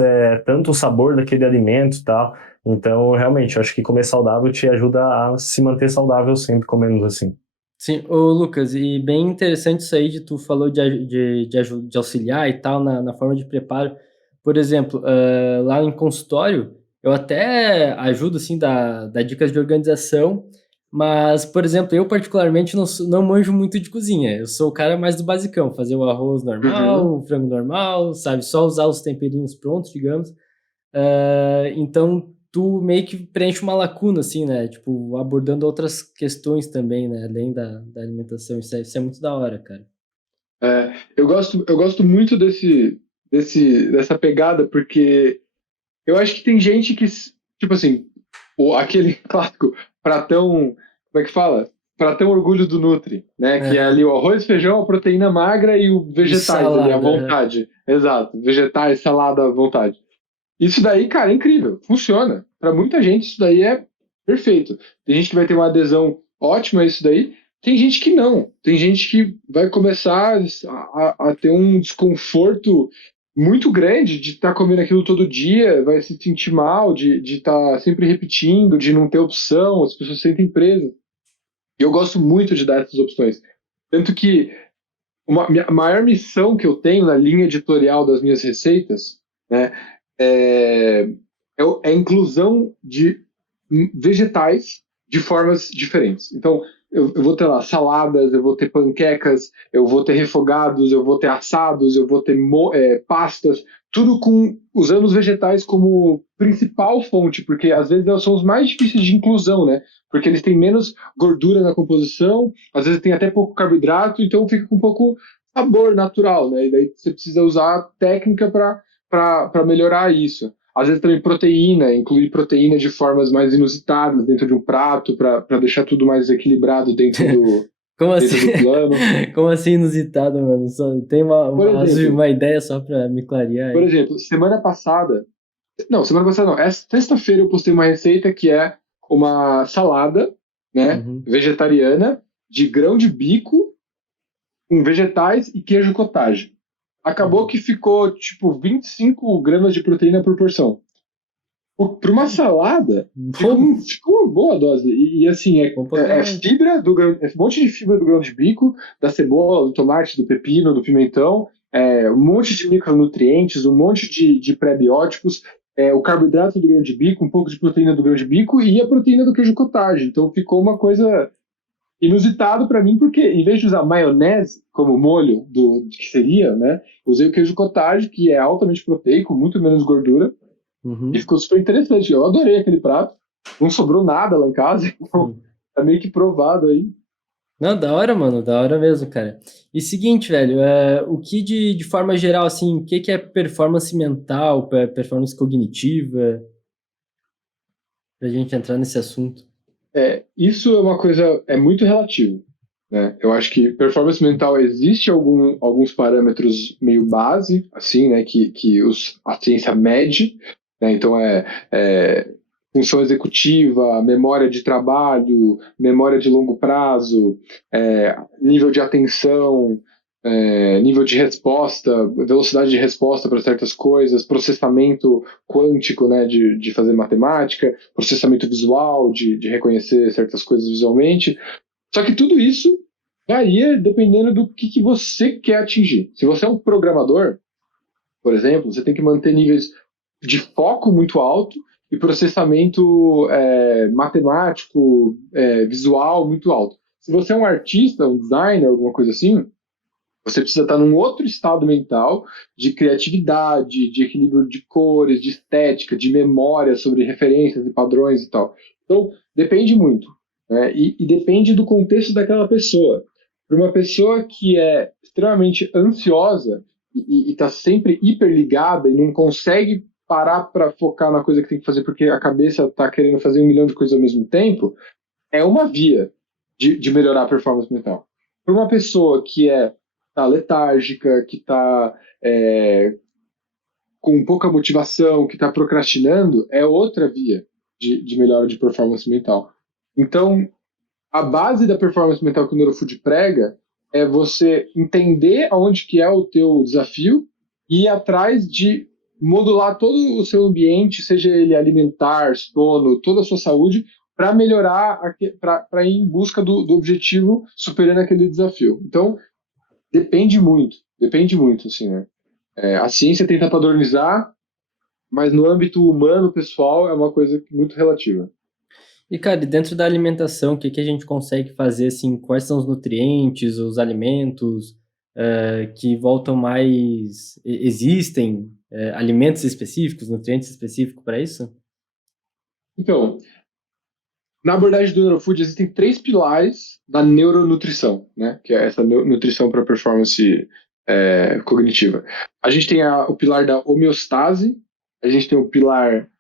tanto o sabor daquele alimento e tal. Então, realmente, eu acho que comer saudável te ajuda a se manter saudável sempre comendo assim. Sim, ô Lucas, e bem interessante isso aí de tu falou de auxiliar e tal na forma de preparo. Por exemplo, lá em consultório, eu até ajudo, assim, dar dicas de organização, mas, por exemplo, eu particularmente não manjo muito de cozinha. Eu sou o cara mais do basicão, fazer o arroz uhum. normal, o frango normal, sabe? Só usar os temperinhos prontos, digamos. Então tu meio que preenche uma lacuna, assim, né? Tipo, abordando outras questões também, né? Além da alimentação. Isso é muito da hora, cara. Eu gosto muito dessa pegada, porque eu acho que tem gente que, tipo assim, aquele clássico pratão, como é que fala? Pratão orgulho do Nutri, né? Que é ali Aham. o arroz, feijão, a proteína magra e o E vegetais ali à salada. Aham. vontade. Exato, vegetais, salada à vontade. Isso daí, cara, é incrível, funciona. Para muita gente, isso daí é perfeito. Tem gente que vai ter uma adesão ótima a isso daí, tem gente que não. Tem gente que vai começar a ter um desconforto muito grande de estar comendo aquilo todo dia, vai se sentir mal, de estar sempre repetindo, de não ter opção, as pessoas se sentem presas. E eu gosto muito de dar essas opções. Tanto que a maior missão que eu tenho na linha editorial das minhas receitas, né, é, é a inclusão de vegetais de formas diferentes. Então, eu vou ter lá saladas, eu vou ter panquecas, eu vou ter refogados, eu vou ter assados, eu vou ter pastas, tudo usando os vegetais como principal fonte, porque às vezes são os mais difíceis de inclusão, né? Porque eles têm menos gordura na composição, às vezes tem até pouco carboidrato, então fica com um pouco sabor natural, né? E daí você precisa usar técnica para melhorar isso. Às vezes também proteína, incluir proteína de formas mais inusitadas dentro de um prato para deixar tudo mais equilibrado dentro do, Como dentro assim? do plano. Como assim inusitado, mano? Só tem uma ideia só pra me clarear Por aí. exemplo, semana passada não, essa sexta-feira eu postei uma receita que é uma salada, né, Uhum. vegetariana, de grão de bico, com vegetais e queijo cottage. Acabou que ficou, tipo, 25 gramas de proteína por porção. Para uma salada, ficou uma boa dose. E assim, fibra é um monte de fibra do grão de bico, da cebola, do tomate, do pepino, do pimentão, um monte de micronutrientes, um monte de pré-bióticos, o carboidrato do grão de bico, um pouco de proteína do grão de bico e a proteína do queijo cottage. Então ficou uma coisa inusitado para mim, porque em vez de usar maionese como molho do que seria, né, usei o queijo cottage, que é altamente proteico, muito menos gordura, e ficou super interessante. Eu adorei aquele prato. Não sobrou nada lá em casa, então tá meio que provado aí. Não, da hora, mano, da hora mesmo, cara. E seguinte, velho, o que de forma geral, assim, o que é performance mental, performance cognitiva, pra gente entrar nesse assunto? Isso é uma coisa, é muito relativo, né? Eu acho que performance mental existe alguns parâmetros meio base, assim, né, que a ciência mede, né? Então função executiva, memória de trabalho, memória de longo prazo, nível de atenção, nível de resposta, velocidade de resposta para certas coisas, processamento quântico, né, de fazer matemática, processamento visual, de reconhecer certas coisas visualmente. Só que tudo isso varia dependendo do que você quer atingir. Se você é um programador, por exemplo, você tem que manter níveis de foco muito alto e processamento matemático, visual muito alto. Se você é um artista, um designer, alguma coisa assim, você precisa estar num outro estado mental de criatividade, de equilíbrio de cores, de estética, de memória sobre referências e padrões e tal. Então, depende muito, né? E depende do contexto daquela pessoa. Para uma pessoa que é extremamente ansiosa e está sempre hiperligada e não consegue parar para focar na coisa que tem que fazer porque a cabeça está querendo fazer 1 milhão de coisas ao mesmo tempo, é uma via de melhorar a performance mental. Para uma pessoa que tá letárgica, que está com pouca motivação, que está procrastinando, é outra via de melhora de performance mental. Então, a base da performance mental que o Neurofood prega é você entender aonde que é o teu desafio e ir atrás de modular todo o seu ambiente, seja ele alimentar, sono, toda a sua saúde, para melhorar, para ir em busca do objetivo superando aquele desafio. Então, depende muito, assim, né? A ciência tenta padronizar, mas no âmbito humano, pessoal, é uma coisa muito relativa. E, cara, e dentro da alimentação, o que a gente consegue fazer, assim, quais são os nutrientes, os alimentos que voltam mais... Existem alimentos específicos, nutrientes específicos para isso? Então, na abordagem do Neurofood, existem 3 pilares da neuronutrição, né? Que é essa nutrição para performance cognitiva. A gente tem o pilar da homeostase, a gente tem o pilar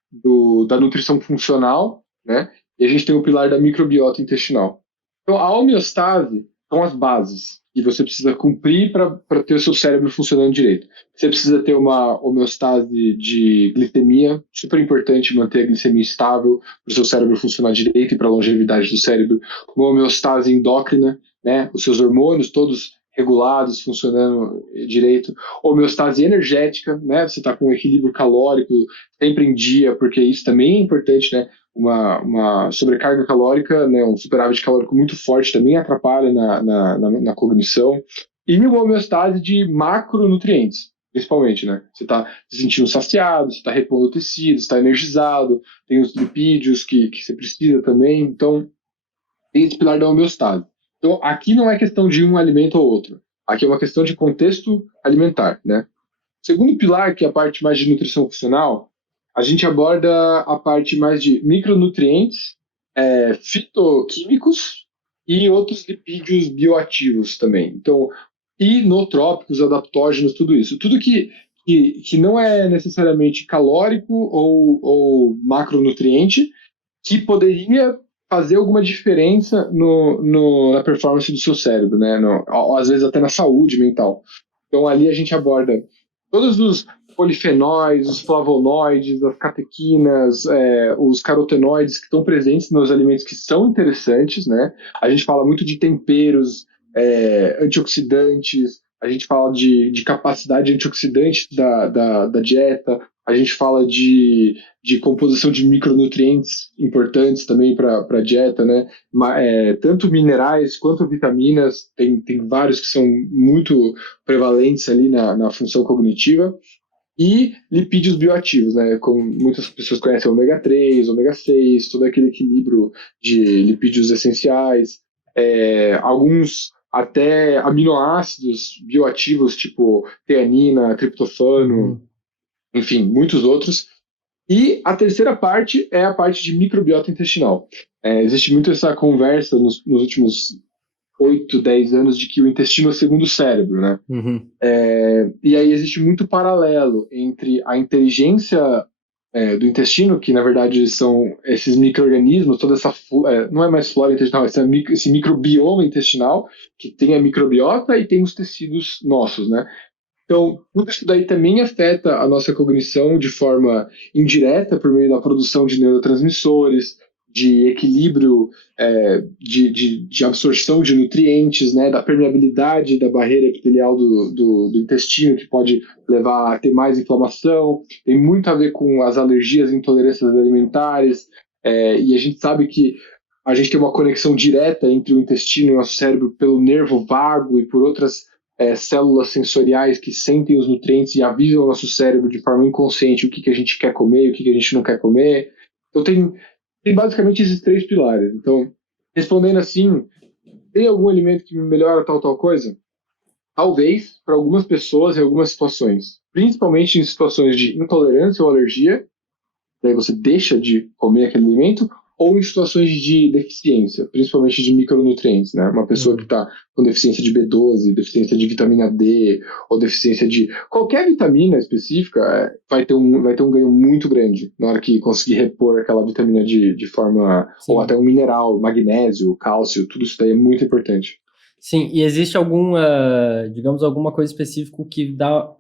da nutrição funcional, né? E a gente tem o pilar da microbiota intestinal. Então, a homeostase são as bases que você precisa cumprir para ter o seu cérebro funcionando direito. Você precisa ter uma homeostase de glicemia, super importante manter a glicemia estável para o seu cérebro funcionar direito e para a longevidade do cérebro. Uma homeostase endócrina, né? Os seus hormônios todos regulados, funcionando direito. Homeostase energética, né? Você está com um equilíbrio calórico sempre em dia, porque isso também é importante, né? Uma sobrecarga calórica, né, um superávit calórico muito forte também atrapalha na cognição. E uma homeostase de macronutrientes, principalmente, né? Você está se sentindo saciado, você está repondo tecido, está energizado, tem os lipídios que você precisa também. Então, tem esse pilar da homeostase. Então, aqui não é questão de um alimento ou outro. Aqui é uma questão de contexto alimentar, né? O segundo pilar, que é a parte mais de nutrição funcional, a gente aborda a parte mais de micronutrientes, fitoquímicos e outros lipídios bioativos também. Então, inotrópicos, adaptógenos, tudo isso. Tudo que não é necessariamente calórico ou macronutriente, que poderia fazer alguma diferença na performance do seu cérebro, né? Às vezes até na saúde mental. Então, ali a gente aborda todos os polifenóis, os flavonoides, as catequinas, os carotenoides que estão presentes nos alimentos que são interessantes, né? A gente fala muito de temperos, antioxidantes, a gente fala de capacidade antioxidante da dieta, a gente fala de composição de micronutrientes importantes também para a dieta, né? Tanto minerais quanto vitaminas, tem vários que são muito prevalentes ali na função cognitiva. E lipídios bioativos, né? Como muitas pessoas conhecem, ômega 3, ômega 6, todo aquele equilíbrio de lipídios essenciais, alguns até aminoácidos bioativos, tipo teanina, triptofano, enfim, muitos outros. E a terceira parte é a parte de microbiota intestinal. Existe muito essa conversa nos últimos 8, 10 anos de que o intestino é o segundo cérebro, né? Uhum. E aí existe muito paralelo entre a inteligência do intestino, que na verdade são esses micro-organismos, toda essa não é mais flora intestinal, esse microbioma intestinal, que tem a microbiota e tem os tecidos nossos, né? Então, tudo isso daí também afeta a nossa cognição de forma indireta por meio da produção de neurotransmissores, de equilíbrio, de absorção de nutrientes, né, da permeabilidade da barreira epitelial do intestino, que pode levar a ter mais inflamação. Tem muito a ver com as alergias e intolerâncias alimentares, e a gente sabe que a gente tem uma conexão direta entre o intestino e o nosso cérebro pelo nervo vago e por outras células sensoriais que sentem os nutrientes e avisam o nosso cérebro de forma inconsciente o que a gente quer comer e o que a gente não quer comer. Então tem basicamente esses 3 pilares. Então, respondendo assim, tem algum alimento que melhora tal coisa? Talvez, para algumas pessoas em algumas situações. Principalmente em situações de intolerância ou alergia, daí você deixa de comer aquele alimento, ou em situações de deficiência, principalmente de micronutrientes, né? Uma pessoa que está com deficiência de B12, deficiência de vitamina D, ou deficiência de qualquer vitamina específica, vai ter um ganho muito grande na hora que conseguir repor aquela vitamina de forma... Sim. Ou até um mineral, magnésio, cálcio, tudo isso daí é muito importante. Sim, e existe digamos, alguma coisa específica que dá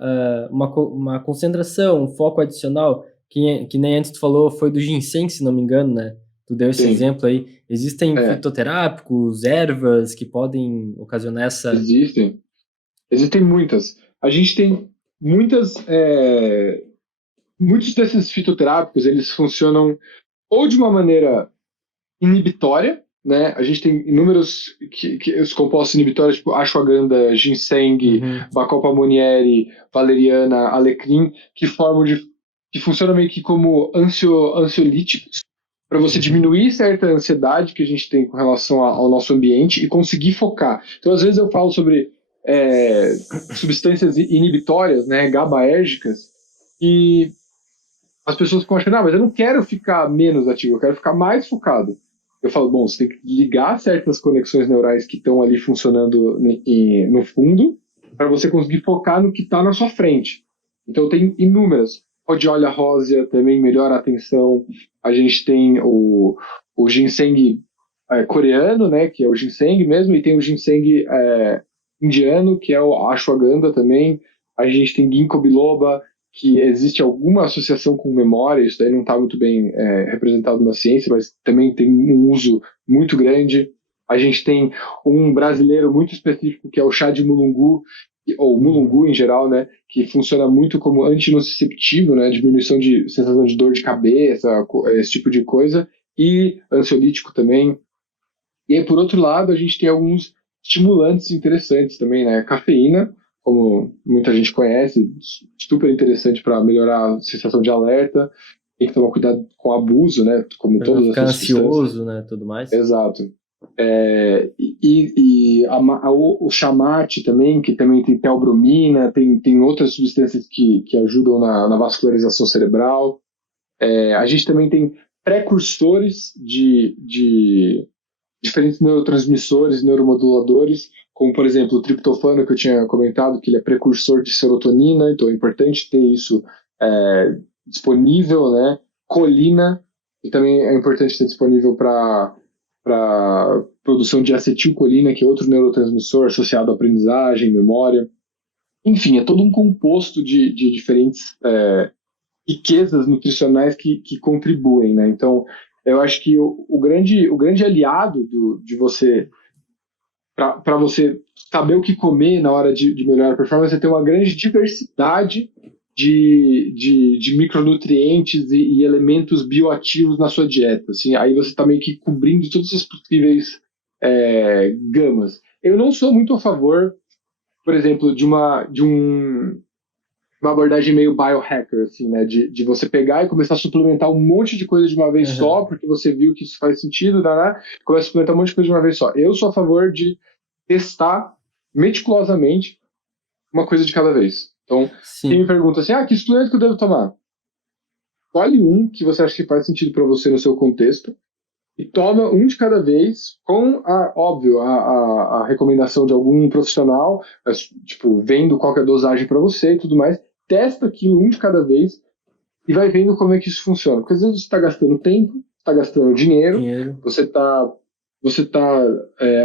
uma concentração, um foco adicional, que nem antes tu falou, foi do ginseng, se não me engano, né? Tu deu esse exemplo aí. Existem fitoterápicos, ervas que podem ocasionar essa... Existem muitas. A gente tem muitos desses fitoterápicos, eles funcionam ou de uma maneira inibitória, né? A gente tem inúmeros os compostos inibitórios, tipo ashwagandha, ginseng, bacopa monnieri, valeriana, alecrim, que funcionam meio que como ansiolíticos, para você diminuir certa ansiedade que a gente tem com relação ao nosso ambiente e conseguir focar. Então, às vezes eu falo sobre substâncias inibitórias, né, GABAérgicas, e as pessoas ficam achando, mas eu não quero ficar menos ativo, eu quero ficar mais focado. Eu falo, bom, você tem que ligar certas conexões neurais que estão ali funcionando no fundo para você conseguir focar no que está na sua frente. Então, tem inúmeras. Rhodiola rósea também melhora a atenção. A gente tem o ginseng coreano, né, que é o ginseng mesmo, e tem o ginseng indiano, que é o ashwagandha também. A gente tem ginkgo biloba, que existe alguma associação com memória, isso daí não está muito bem representado na ciência, mas também tem um uso muito grande. A gente tem um brasileiro muito específico, que é o chá de mulungu, ou mulungu em geral, né, que funciona muito como antinociceptivo, né, diminuição de sensação de dor de cabeça, esse tipo de coisa, e ansiolítico também. E aí, por outro lado, a gente tem alguns estimulantes interessantes também, né, cafeína, como muita gente conhece, super interessante para melhorar a sensação de alerta. Tem que tomar cuidado com o abuso, né, como Pra não todas ficar essas substâncias. ansioso, né, tudo mais. Exato. O chamate também, que também tem teobromina, tem outras substâncias que ajudam na vascularização cerebral. A gente também tem precursores de diferentes neurotransmissores, neuromoduladores, como, por exemplo, o triptofano, que eu tinha comentado, que ele é precursor de serotonina, então é importante ter isso disponível, né? Colina, que também é importante ter disponível para produção de acetilcolina, que é outro neurotransmissor associado à aprendizagem, memória. Enfim, é todo um composto de diferentes riquezas nutricionais que contribuem, né? Então, eu acho que o grande aliado de você, para você saber o que comer na hora de melhorar a performance, é ter uma grande diversidade de micronutrientes e elementos bioativos na sua dieta. Assim, aí você está meio que cobrindo todas as possíveis gamas. Eu não sou muito a favor, por exemplo, de uma abordagem meio biohacker, assim, né? De você pegar e começar a suplementar um monte de coisa de uma vez só, porque você viu que isso faz sentido, né? Começa a suplementar um monte de coisa de uma vez só. Eu sou a favor de testar meticulosamente uma coisa de cada vez. Então, quem me pergunta assim, que suplemento que eu devo tomar? Escolhe um que você acha que faz sentido para você no seu contexto e toma um de cada vez com, óbvio, a recomendação de algum profissional, tipo, vendo qual que é a dosagem para você e tudo mais. Testa aquilo um de cada vez e vai vendo como é que isso funciona. Porque às vezes você está gastando tempo, está gastando dinheiro. Você está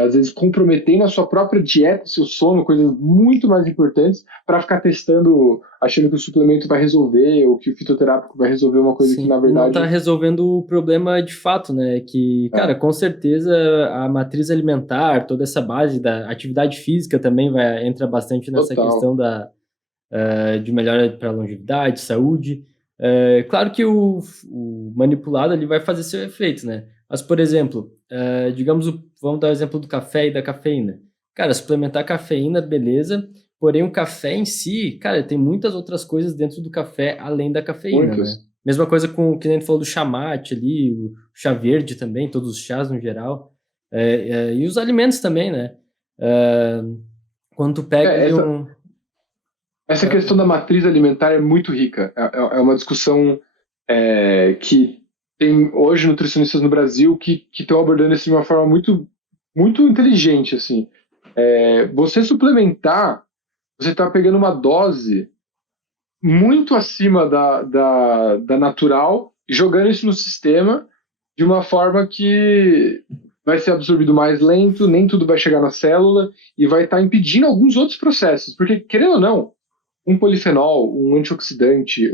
às vezes comprometendo a sua própria dieta, seu sono, coisas muito mais importantes, para ficar testando, achando que o suplemento vai resolver, ou que o fitoterápico vai resolver uma coisa que, na verdade... não está resolvendo o problema de fato, né? Que, cara, com certeza a matriz alimentar, toda essa base da atividade física também entra bastante nessa questão de melhora para longevidade, saúde. Claro que o manipulado ali vai fazer seu efeito, né? Mas, por exemplo, digamos, vamos dar o exemplo do café e da cafeína. Cara, suplementar cafeína, beleza, porém o café em si, cara, tem muitas outras coisas dentro do café além da cafeína, né? Mesma coisa com o que a gente falou do chamate ali, o chá verde também, todos os chás no geral, e os alimentos também, né? Quando tu pega Essa questão da matriz alimentar é muito rica, é uma discussão que tem hoje nutricionistas no Brasil que estão abordando isso de uma forma muito, muito inteligente, assim. Você suplementar, você está pegando uma dose muito acima da natural e jogando isso no sistema de uma forma que vai ser absorvido mais lento, nem tudo vai chegar na célula e vai estar impedindo alguns outros processos. Porque, querendo ou não, um polifenol, um antioxidante,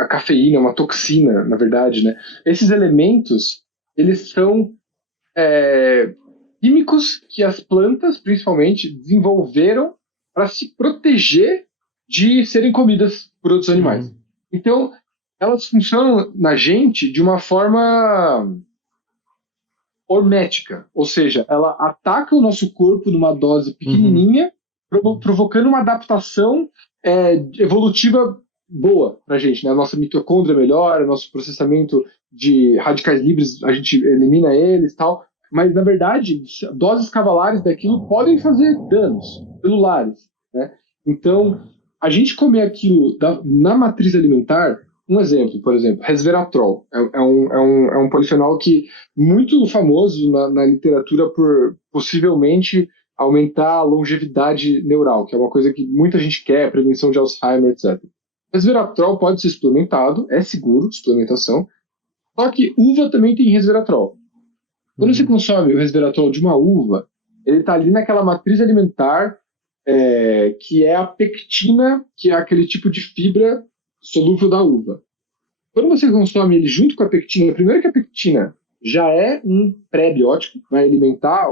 a cafeína, uma toxina, na verdade, né? Esses elementos, eles são químicos que as plantas, principalmente, desenvolveram para se proteger de serem comidas por outros animais. Então, elas funcionam na gente de uma forma hormética, ou seja, ela ataca o nosso corpo numa dose pequenininha, provocando uma adaptação evolutiva boa pra gente, né? A nossa mitocôndria melhora, nosso processamento de radicais livres, a gente elimina eles e tal, mas na verdade, doses cavalares daquilo podem fazer danos celulares, né? Então, a gente comer aquilo na matriz alimentar, um exemplo, por exemplo, resveratrol, é um polifenol que muito famoso na literatura por possivelmente aumentar a longevidade neural, que é uma coisa que muita gente quer, prevenção de Alzheimer, etc. Resveratrol pode ser suplementado, é seguro, suplementação, só que uva também tem resveratrol. Quando você consome o resveratrol de uma uva, ele está ali naquela matriz alimentar que é a pectina, que é aquele tipo de fibra solúvel da uva. Quando você consome ele junto com a pectina, primeiro que a pectina já é um pré-biótico, vai alimentar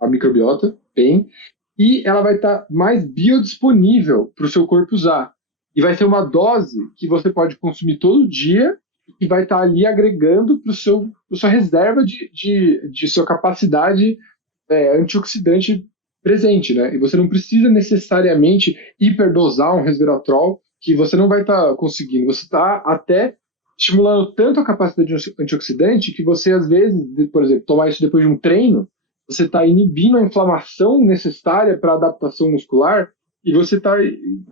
a microbiota bem, e ela vai estar mais biodisponível para o seu corpo usar. E vai ser uma dose que você pode consumir todo dia e vai estar ali agregando para sua reserva de sua capacidade antioxidante presente, né? E você não precisa necessariamente hiperdosar um resveratrol que você não vai estar conseguindo. Você está até estimulando tanto a capacidade antioxidante que você, às vezes, por exemplo, tomar isso depois de um treino, você está inibindo a inflamação necessária para a adaptação muscular e você está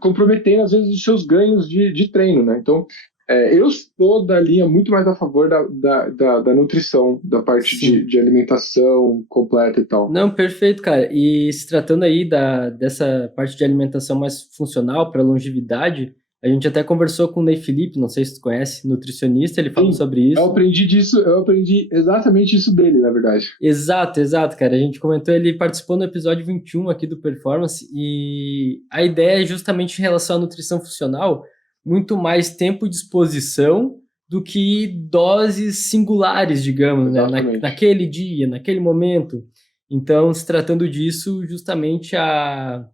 comprometendo, às vezes, os seus ganhos de treino, né? Então, eu estou da linha muito mais a favor da nutrição, da parte de alimentação completa e tal. Não, perfeito, cara. E se tratando aí dessa parte de alimentação mais funcional para longevidade, a gente até conversou com o Ney Felipe, não sei se tu conhece, nutricionista, ele falou sobre isso. Eu aprendi exatamente isso dele, na verdade. Exato, cara. A gente comentou, ele participou no episódio 21 aqui do Performance, e a ideia é justamente em relação à nutrição funcional, muito mais tempo de exposição do que doses singulares, digamos, né? Naquele dia, naquele momento. Então, se tratando disso, justamente a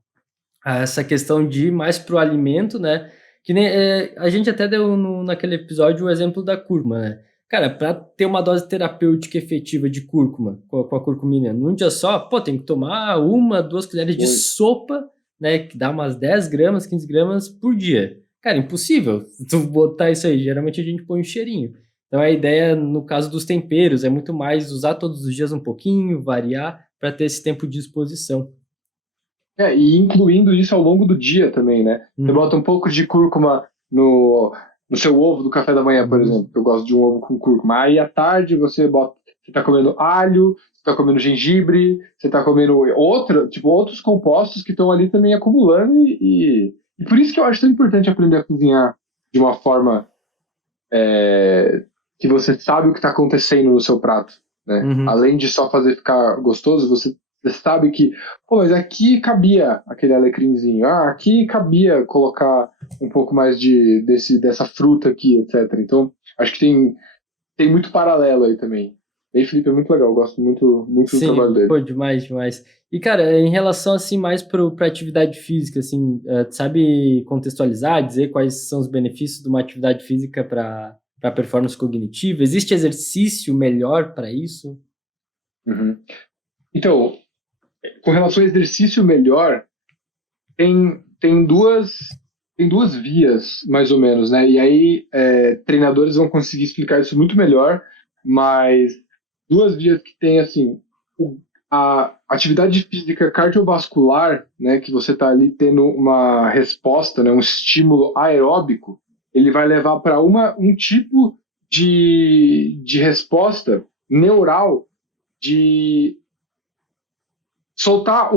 essa questão de ir mais para o alimento, né? Que nem, a gente até deu naquele episódio o exemplo da cúrcuma, né? Cara, para ter uma dose terapêutica efetiva de cúrcuma, com a curcumina, num dia só, tem que tomar 2 colheres de sopa, né? Que dá umas 10 gramas, 15 gramas por dia. Cara, impossível tu botar isso aí. Geralmente a gente põe um cheirinho. Então a ideia, no caso dos temperos, é muito mais usar todos os dias um pouquinho, variar, para ter esse tempo de exposição. E incluindo isso ao longo do dia também, né? Você bota um pouco de cúrcuma no seu ovo do café da manhã, por exemplo. Eu gosto de um ovo com cúrcuma. Aí à tarde você tá comendo alho, você tá comendo gengibre, você tá comendo outros compostos que estão ali também acumulando e por isso que eu acho tão importante aprender a cozinhar de uma forma que você sabe o que está acontecendo no seu prato, né? Além de só fazer ficar gostoso, você sabe que, mas aqui cabia aquele alecrimzinho, aqui cabia colocar um pouco mais dessa fruta aqui, etc. Então, acho que tem muito paralelo aí também. E Felipe é muito legal, eu gosto muito do trabalho dele. Sim, demais. E, cara, em relação, assim, mais pra atividade física, assim, tu sabe contextualizar, dizer quais são os benefícios de uma atividade física para performance cognitiva? Existe exercício melhor para isso? Então, com relação ao exercício melhor, tem duas vias, mais ou menos, né? E aí, treinadores vão conseguir explicar isso muito melhor, mas 2 vias que tem, assim, a atividade física cardiovascular, né, que você está ali tendo uma resposta, né, um estímulo aeróbico, ele vai levar para um tipo de resposta neural de soltar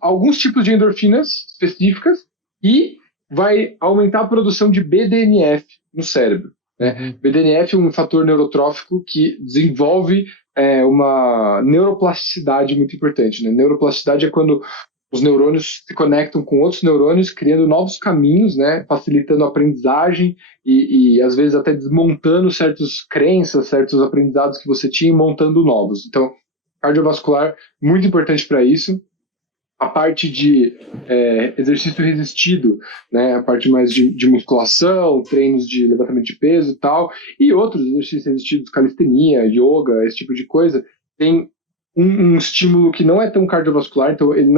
alguns tipos de endorfinas específicas e vai aumentar a produção de BDNF no cérebro. Né? BDNF é um fator neurotrófico que desenvolve uma neuroplasticidade muito importante. Né? Neuroplasticidade é quando os neurônios se conectam com outros neurônios, criando novos caminhos, né? Facilitando a aprendizagem e às vezes até desmontando certas crenças, certos aprendizados que você tinha e montando novos. Então, cardiovascular, muito importante para isso. A parte de exercício resistido, né, a parte mais de musculação, treinos de levantamento de peso e tal, e outros exercícios resistidos, calistenia, yoga, esse tipo de coisa, tem um estímulo que não é tão cardiovascular, então ele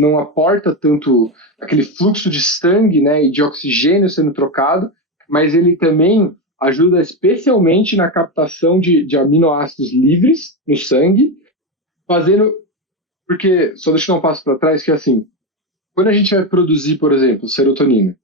não aporta tanto aquele fluxo de sangue, né, e de oxigênio sendo trocado, mas ele também ajuda especialmente na captação de aminoácidos livres no sangue, porque, só deixa eu dar um passo para trás, que é assim, quando a gente vai produzir, por exemplo, serotonina,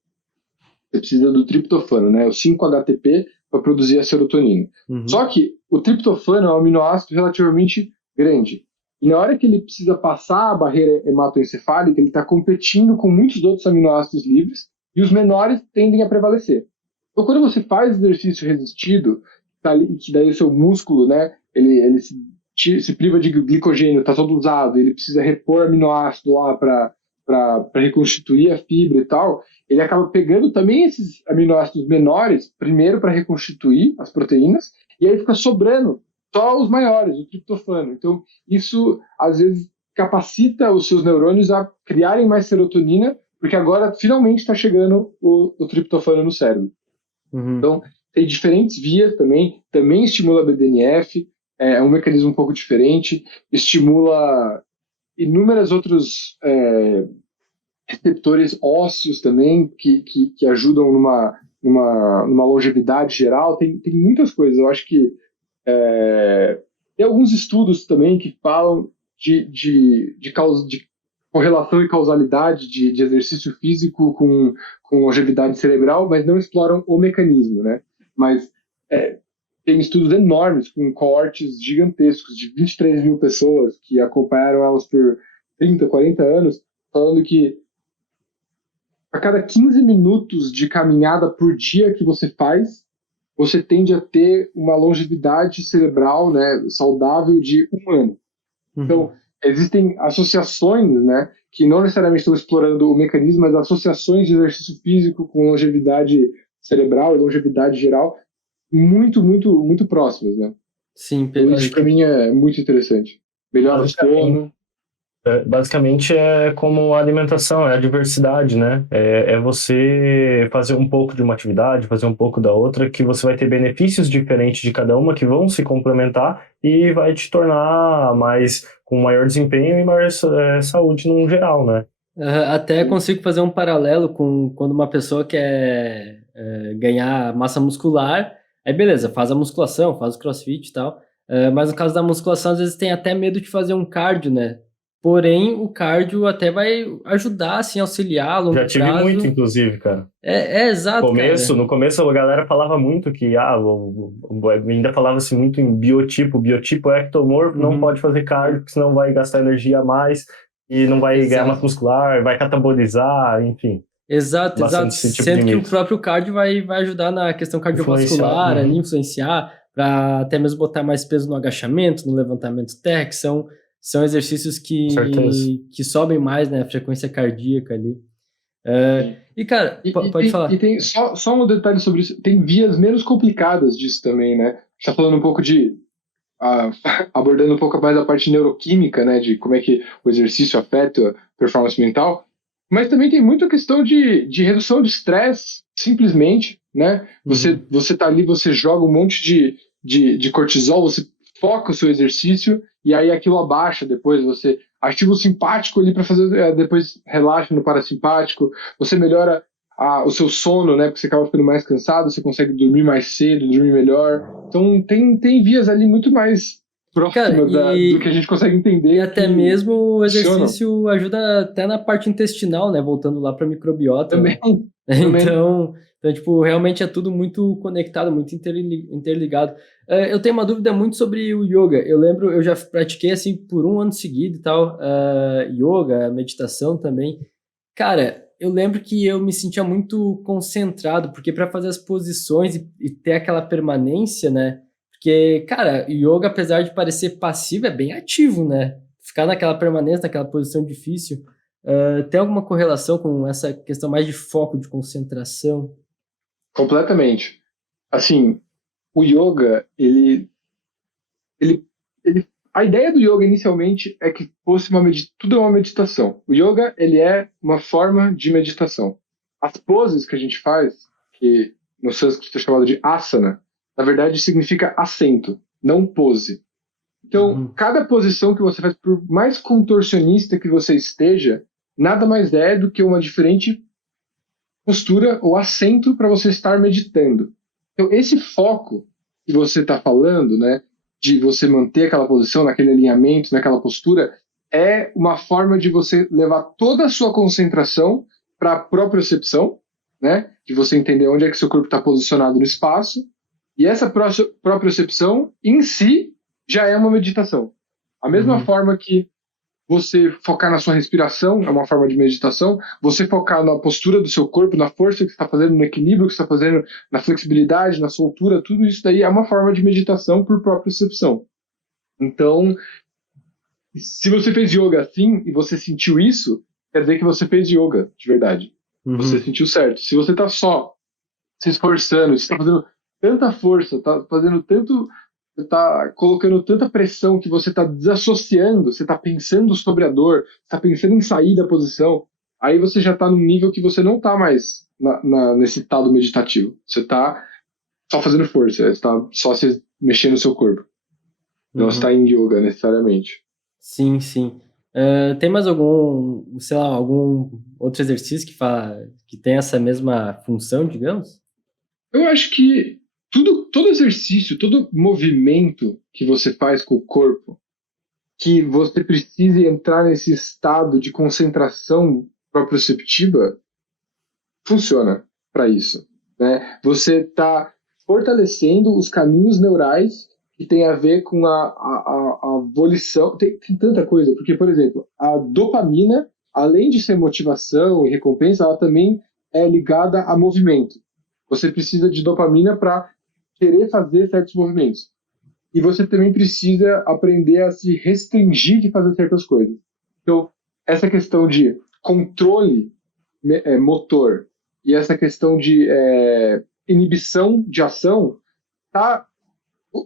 você precisa do triptofano, né, o 5-HTP, para produzir a serotonina. Só que o triptofano é um aminoácido relativamente grande. E na hora que ele precisa passar a barreira hematoencefálica, ele está competindo com muitos outros aminoácidos livres, e os menores tendem a prevalecer. Então, quando você faz exercício resistido, tá ali, que daí o seu músculo, né, ele se priva de glicogênio, tá todo usado, ele precisa repor aminoácido lá para reconstituir a fibra e tal, ele acaba pegando também esses aminoácidos menores, primeiro para reconstituir as proteínas, e aí fica sobrando só os maiores, o triptofano. Então, isso, às vezes, capacita os seus neurônios a criarem mais serotonina, porque agora, finalmente, está chegando o triptofano no cérebro. Então, tem diferentes vias também estimula a BDNF, é um mecanismo um pouco diferente, estimula inúmeros outros receptores ósseos também, que ajudam numa longevidade geral. Tem muitas coisas. Eu acho que tem alguns estudos também que falam de correlação e causalidade de exercício físico com longevidade cerebral, mas não exploram o mecanismo, né? Mas tem estudos enormes com coortes gigantescos de 23 mil pessoas que acompanharam elas por 30, 40 anos, falando que a cada 15 minutos de caminhada por dia que você faz, você tende a ter uma longevidade cerebral, né, saudável de 1 ano. Então, existem associações, né, que não necessariamente estão explorando o mecanismo, mas associações de exercício físico com longevidade cerebral e longevidade geral muito, muito, muito próximas, né? Sim, então, isso para mim é muito interessante. Melhora o sono. Basicamente é como a alimentação, é a diversidade, né? É você fazer um pouco de uma atividade, fazer um pouco da outra, que você vai ter benefícios diferentes de cada uma, que vão se complementar e vai te tornar com maior desempenho e maior saúde no geral, né? Até consigo fazer um paralelo com quando uma pessoa quer ganhar massa muscular, aí beleza, faz a musculação, faz o crossfit e tal, mas no caso da musculação, às vezes tem até medo de fazer um cardio, né? Porém, o cardio até vai ajudar, assim, auxiliar a longo prazo. Já tive muito, inclusive, cara. Exato, No começo a galera falava muito que, ainda falava-se muito em biotipo. Biotipo é ectomorfo, não pode fazer cardio, porque senão vai gastar energia a mais e não vai ganhar massa muscular, vai catabolizar, enfim. Exato. Tipo Sendo que o próprio cardio vai ajudar na questão cardiovascular, ali, influenciar, para até mesmo botar mais peso no agachamento, no levantamento terra, que são exercícios que sobem mais, né, a frequência cardíaca ali. E, cara, pode falar. E tem só um detalhe sobre isso, tem vias menos complicadas disso também, né? A gente tá falando um pouco abordando um pouco mais a parte neuroquímica, né, de como é que o exercício afeta a performance mental, mas também tem muita questão de redução de estresse, simplesmente, né? Você tá ali, você joga um monte de cortisol, você foca o seu exercício e aí aquilo abaixa, depois você ativa o simpático ali para fazer, depois relaxa no parasimpático, você melhora o seu sono, né, porque você acaba ficando mais cansado, você consegue dormir mais cedo, dormir melhor. Então tem vias ali muito mais próximas do que a gente consegue entender. E até mesmo o exercício ajuda até na parte intestinal, né, voltando lá para a microbiota. Também. Então, tipo, realmente é tudo muito conectado, muito interligado. Eu tenho uma dúvida muito sobre o yoga. Eu lembro, eu já pratiquei assim por 1 ano seguido e tal, yoga, meditação também. Cara, eu lembro que eu me sentia muito concentrado, porque para fazer as posições e ter aquela permanência, né? Porque, cara, o yoga, apesar de parecer passivo, é bem ativo, né? Ficar naquela permanência, naquela posição difícil. Tem alguma correlação com essa questão mais de foco, de concentração? Completamente. Assim, o yoga, a ideia do yoga inicialmente é que fosse tudo é uma meditação. O yoga, ele é uma forma de meditação. As poses que a gente faz, que no sânscrito é chamado de asana, na verdade significa assento, não pose. Então, cada posição que você faz, por mais contorcionista que você esteja, nada mais é do que uma diferente postura ou assento para você estar meditando. Então, esse foco que você está falando, né, de você manter aquela posição, naquele alinhamento, naquela postura, é uma forma de você levar toda a sua concentração para a propriocepção, né, de você entender onde é que seu corpo está posicionado no espaço, e essa propriocepção em si já é uma meditação. A mesma forma que você focar na sua respiração é uma forma de meditação, você focar na postura do seu corpo, na força que você está fazendo, no equilíbrio que você está fazendo, na flexibilidade, na soltura, tudo isso daí é uma forma de meditação por propriocepção. Então, se você fez yoga assim e você sentiu isso, quer dizer que você fez yoga de verdade. Você sentiu certo. Se você está só se esforçando, você está fazendo tanta força, está fazendo tanto, está colocando tanta pressão que você está desassociando, você está pensando sobre a dor, está pensando em sair da posição, aí você já está num nível que você não está mais nesse estado meditativo. Você está só fazendo força, você está só se mexendo no seu corpo. Não está em yoga necessariamente. Sim, sim. Tem mais algum, sei lá, algum outro exercício que tem essa mesma função, digamos? Eu acho que todo exercício, todo movimento que você faz com o corpo, que você precise entrar nesse estado de concentração proprioceptiva, funciona para isso, né? Você está fortalecendo os caminhos neurais que tem a ver com a volição. Tem tanta coisa, porque, por exemplo, a dopamina, além de ser motivação e recompensa, ela também é ligada a movimento. Você precisa de dopamina para querer fazer certos movimentos. E você também precisa aprender a se restringir de fazer certas coisas. Então, essa questão de controle motor e essa questão de inibição de ação está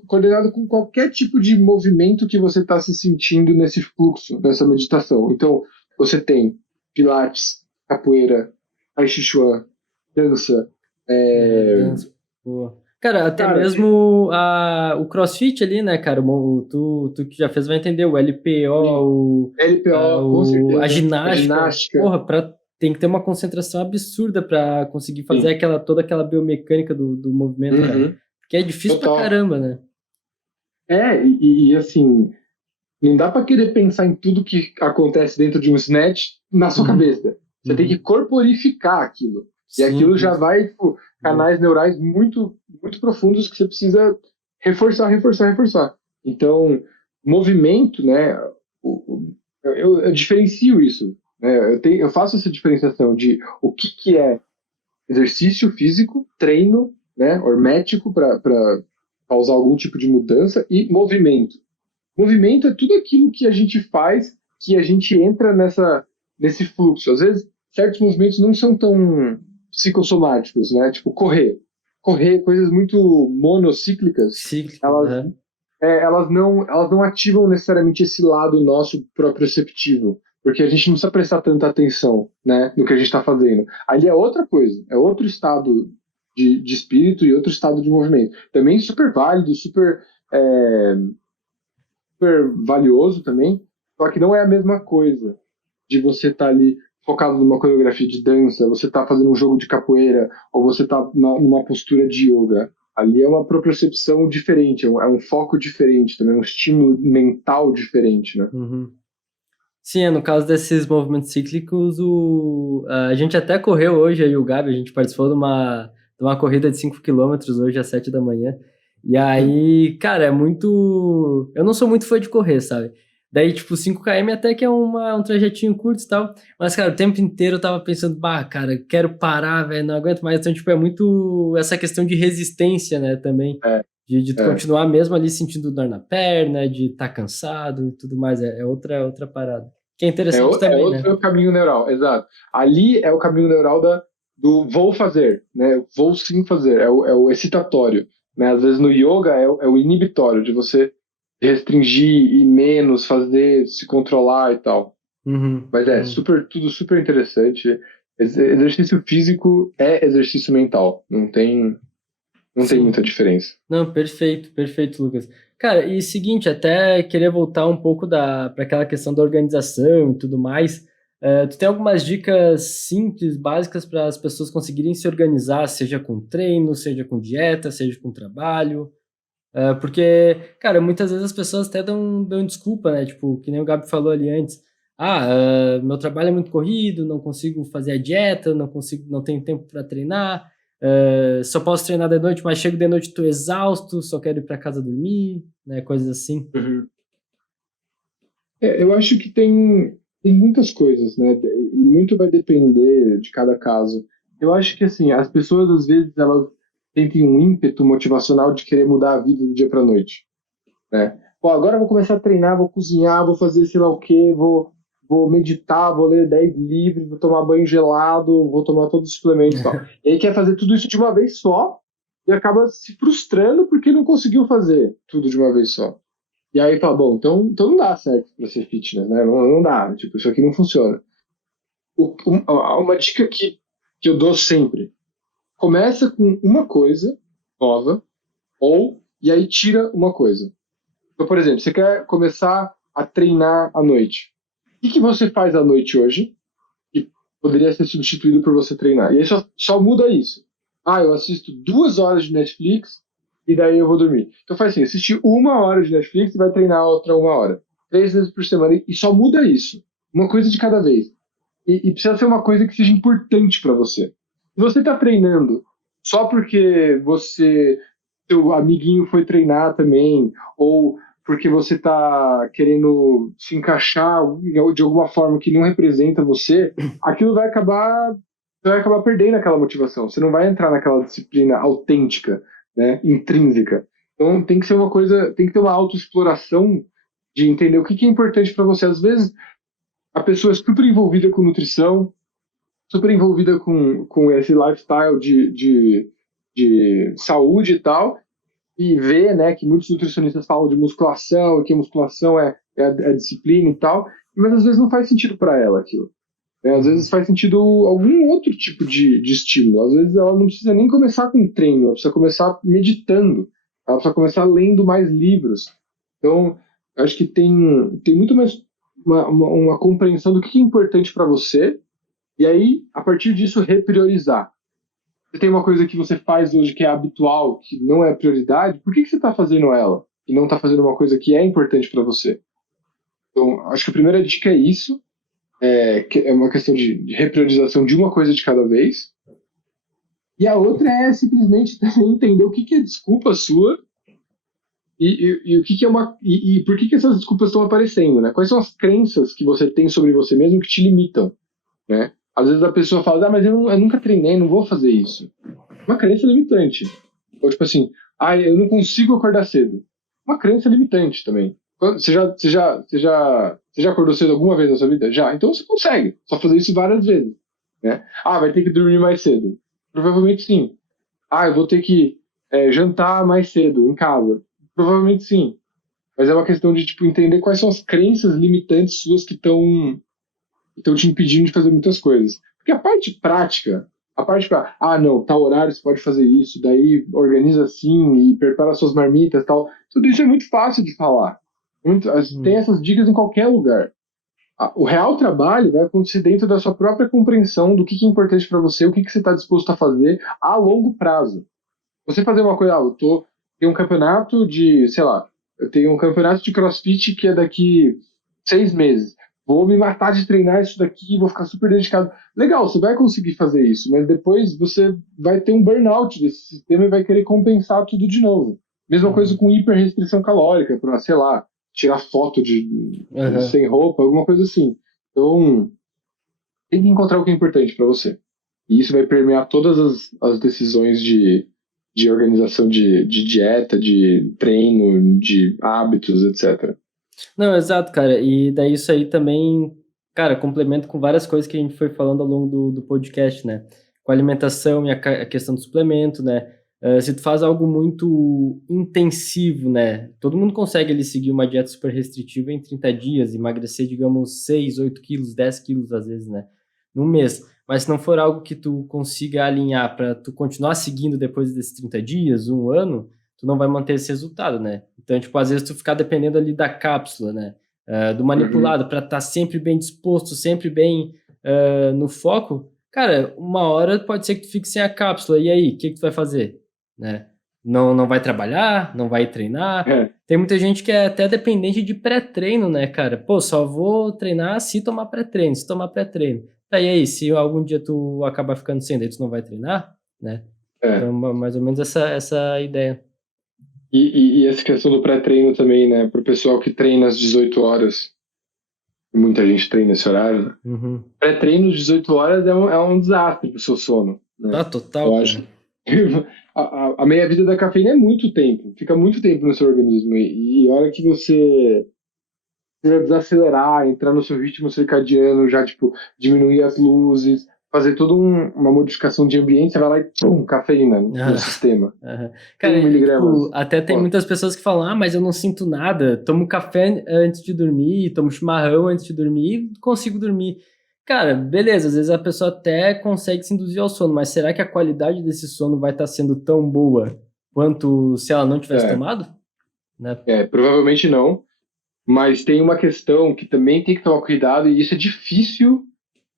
coordenado com qualquer tipo de movimento que você está se sentindo nesse fluxo, nessa meditação. Então, você tem pilates, capoeira, tai chi chuan, dança. Dança, boa. Cara, até mesmo o CrossFit ali, né, cara? Tu que já fez vai entender o LPO, com certeza. a ginástica. A ginástica. Porra, tem que ter uma concentração absurda para conseguir fazer toda aquela biomecânica do movimento, cara. Porque é difícil pra caramba, né? E assim, não dá pra querer pensar em tudo que acontece dentro de um snatch na sua cabeça. Você tem que corporificar aquilo. E aquilo já vai, tipo, canais neurais muito, muito profundos que você precisa reforçar. Então, movimento, né? Eu diferencio isso. Né? Eu faço essa diferenciação de o que é exercício físico, treino, né? Hormético para causar algum tipo de mudança e movimento. Movimento é tudo aquilo que a gente faz, que a gente entra nesse fluxo. Às vezes, certos movimentos não são tão psicossomáticos, né? Tipo, correr, coisas muito monocíclicas, elas não ativam necessariamente esse lado nosso proprioceptivo, porque a gente não precisa prestar tanta atenção, né, no que a gente está fazendo. Ali é outra coisa, é outro estado de espírito e outro estado de movimento. Também super válido, super valioso também, só que não é a mesma coisa de você estar ali focado numa coreografia de dança, você está fazendo um jogo de capoeira, ou você está numa postura de yoga. Ali é uma propriocepção diferente, é um foco diferente também, um estímulo mental diferente, né? Sim, no caso desses movimentos cíclicos, a gente até correu hoje, aí o Gabi, a gente participou de uma corrida de 5 km hoje às 7 da manhã, e aí, cara, eu não sou muito fã de correr, sabe? Daí, tipo, 5 km até que é um trajetinho curto e tal. Mas, cara, o tempo inteiro eu tava pensando, cara, quero parar, velho, não aguento mais. Então, tipo, é muito essa questão de resistência, né, também. De continuar mesmo ali sentindo dor na perna, de estar cansado e tudo mais. É outra parada. Que é interessante também, né? É o caminho neural, exato. Ali é o caminho neural do vou fazer, né? Vou sim fazer, é o excitatório. Né? Às vezes no yoga é o inibitório, de você restringir e menos, fazer, se controlar e tal. Mas tudo super interessante. Exercício físico é exercício mental. Não tem muita diferença. Não, perfeito, Lucas. Cara, e seguinte, até queria voltar um pouco para aquela questão da organização e tudo mais. Tu tem algumas dicas simples, básicas para as pessoas conseguirem se organizar, seja com treino, seja com dieta, seja com trabalho? Porque, cara, muitas vezes as pessoas até dão desculpa, né? Tipo, que nem o Gabi falou ali antes. Meu trabalho é muito corrido, não consigo fazer a dieta, não tenho tempo para treinar, só posso treinar de noite, mas chego de noite, estou exausto, só quero ir para casa dormir, né? Coisas assim. Eu acho que tem muitas coisas, né? E muito vai depender de cada caso. Eu acho que, assim, as pessoas, às vezes, elas sentem um ímpeto motivacional de querer mudar a vida do dia para noite, né? Pô, agora eu vou começar a treinar, vou cozinhar, vou fazer sei lá o quê, vou meditar, vou ler 10 livros, vou tomar banho gelado, vou tomar todos os suplementos e tal. E aí quer fazer tudo isso de uma vez só e acaba se frustrando porque não conseguiu fazer tudo de uma vez só. E aí fala, bom, então não dá certo para ser fitness, né? Não dá, tipo, isso aqui não funciona. Uma dica que eu dou sempre, começa com uma coisa nova, e aí tira uma coisa. Então, por exemplo, você quer começar a treinar à noite. O que você faz à noite hoje que poderia ser substituído por você treinar? E aí só muda isso. Eu assisto 2 horas de Netflix e daí eu vou dormir. Então faz assim, assistir 1 hora de Netflix e vai treinar a outra 1 hora. 3 vezes por semana e só muda isso. Uma coisa de cada vez. E precisa ser uma coisa que seja importante para você. Se você está treinando só porque seu amiguinho foi treinar também, ou porque você está querendo se encaixar de alguma forma que não representa você, aquilo vai acabar perdendo aquela motivação. Você não vai entrar naquela disciplina autêntica, né, intrínseca. Então tem que ser uma coisa, tem que ter uma autoexploração de entender o que é importante para você. Às vezes a pessoa é super envolvida com nutrição, super envolvida com esse lifestyle de saúde e tal, e vê, né, que muitos nutricionistas falam de musculação, e que a musculação é disciplina e tal, mas às vezes não faz sentido para ela aquilo. Né? Às vezes faz sentido algum outro tipo de estímulo. Às vezes ela não precisa nem começar com treino, ela precisa começar meditando, ela precisa começar lendo mais livros. Então, acho que tem muito mais uma compreensão do que é importante para você, e aí, a partir disso, repriorizar. Você tem uma coisa que você faz hoje que é habitual, que não é prioridade, por que você está fazendo ela e não está fazendo uma coisa que é importante para você? Então, acho que a primeira dica é isso, que é uma questão de repriorização de uma coisa de cada vez. E a outra é simplesmente também entender o que é desculpa sua e o que é e por que essas desculpas estão aparecendo, né? Quais são as crenças que você tem sobre você mesmo que te limitam, né? Às vezes a pessoa fala, mas eu nunca treinei, não vou fazer isso. Uma crença limitante. Ou tipo assim, eu não consigo acordar cedo. Uma crença limitante também. Você já acordou cedo alguma vez na sua vida? Já. Então você consegue. Só fazer isso várias vezes. Né? Vai ter que dormir mais cedo. Provavelmente sim. Eu vou ter que jantar mais cedo em casa. Provavelmente sim. Mas é uma questão de tipo, entender quais são as crenças limitantes suas que estão te impedindo de fazer muitas coisas. Porque a parte prática, não, tal horário você pode fazer isso, daí organiza assim e prepara suas marmitas e tal, tudo isso é muito fácil de falar. Tem essas dicas em qualquer lugar. O real trabalho vai acontecer dentro da sua própria compreensão do que é importante para você, o que você está disposto a fazer a longo prazo. Você fazer uma coisa, tem um campeonato eu tenho um campeonato de CrossFit que é daqui 6 meses. Vou me matar de treinar isso daqui, vou ficar super dedicado. Legal, você vai conseguir fazer isso, mas depois você vai ter um burnout desse sistema e vai querer compensar tudo de novo. Mesma coisa com hiperrestrição calórica, para, sei lá, tirar foto de sem roupa, alguma coisa assim. Então, tem que encontrar o que é importante para você. E isso vai permear todas as decisões de organização de dieta, de treino, de hábitos, etc. Não, exato, cara. E daí isso aí também, cara, complemento com várias coisas que a gente foi falando ao longo do podcast, né? Com a alimentação e a questão do suplemento, né? Se tu faz algo muito intensivo, né? Todo mundo consegue ali seguir uma dieta super restritiva em 30 dias, emagrecer, digamos, 6, 8 quilos, 10 quilos às vezes, né? Num mês. Mas se não for algo que tu consiga alinhar para tu continuar seguindo depois desses 30 dias, um ano, tu não vai manter esse resultado, né? Então, tipo, às vezes tu ficar dependendo ali da cápsula, né? Do manipulado, para estar sempre bem disposto, sempre bem no foco, cara, uma hora pode ser que tu fique sem a cápsula, e aí, o que tu vai fazer? Né? Não vai trabalhar, não vai treinar. Tem muita gente que é até dependente de pré-treino, né, cara? Pô, só vou treinar se tomar pré-treino, se tomar pré-treino. Tá, e aí, se algum dia tu acabar ficando sem, daí tu não vai treinar, né? Então, mais ou menos essa ideia. E essa questão do pré-treino também, né? Para o pessoal que treina às 18 horas. Muita gente treina esse horário, né? Uhum. Pré-treino às 18 horas é um desastre pro seu sono, né? Ah, total, Eu cara. acho. A meia-vida da cafeína é muito tempo, fica muito tempo no seu organismo. E a hora que você precisa desacelerar, entrar no seu ritmo circadiano, já, tipo, diminuir as luzes, fazer toda uma modificação de ambiente, você vai lá e pum, cafeína no sistema. Cara, 1 miligramas. tipo, até tem muitas pessoas que falam, mas eu não sinto nada, tomo café antes de dormir, tomo chimarrão antes de dormir e consigo dormir. Cara, beleza, às vezes a pessoa até consegue se induzir ao sono, mas será que a qualidade desse sono vai estar sendo tão boa quanto se ela não tivesse tomado? Né? Provavelmente não, mas tem uma questão que também tem que tomar cuidado, e isso é difícil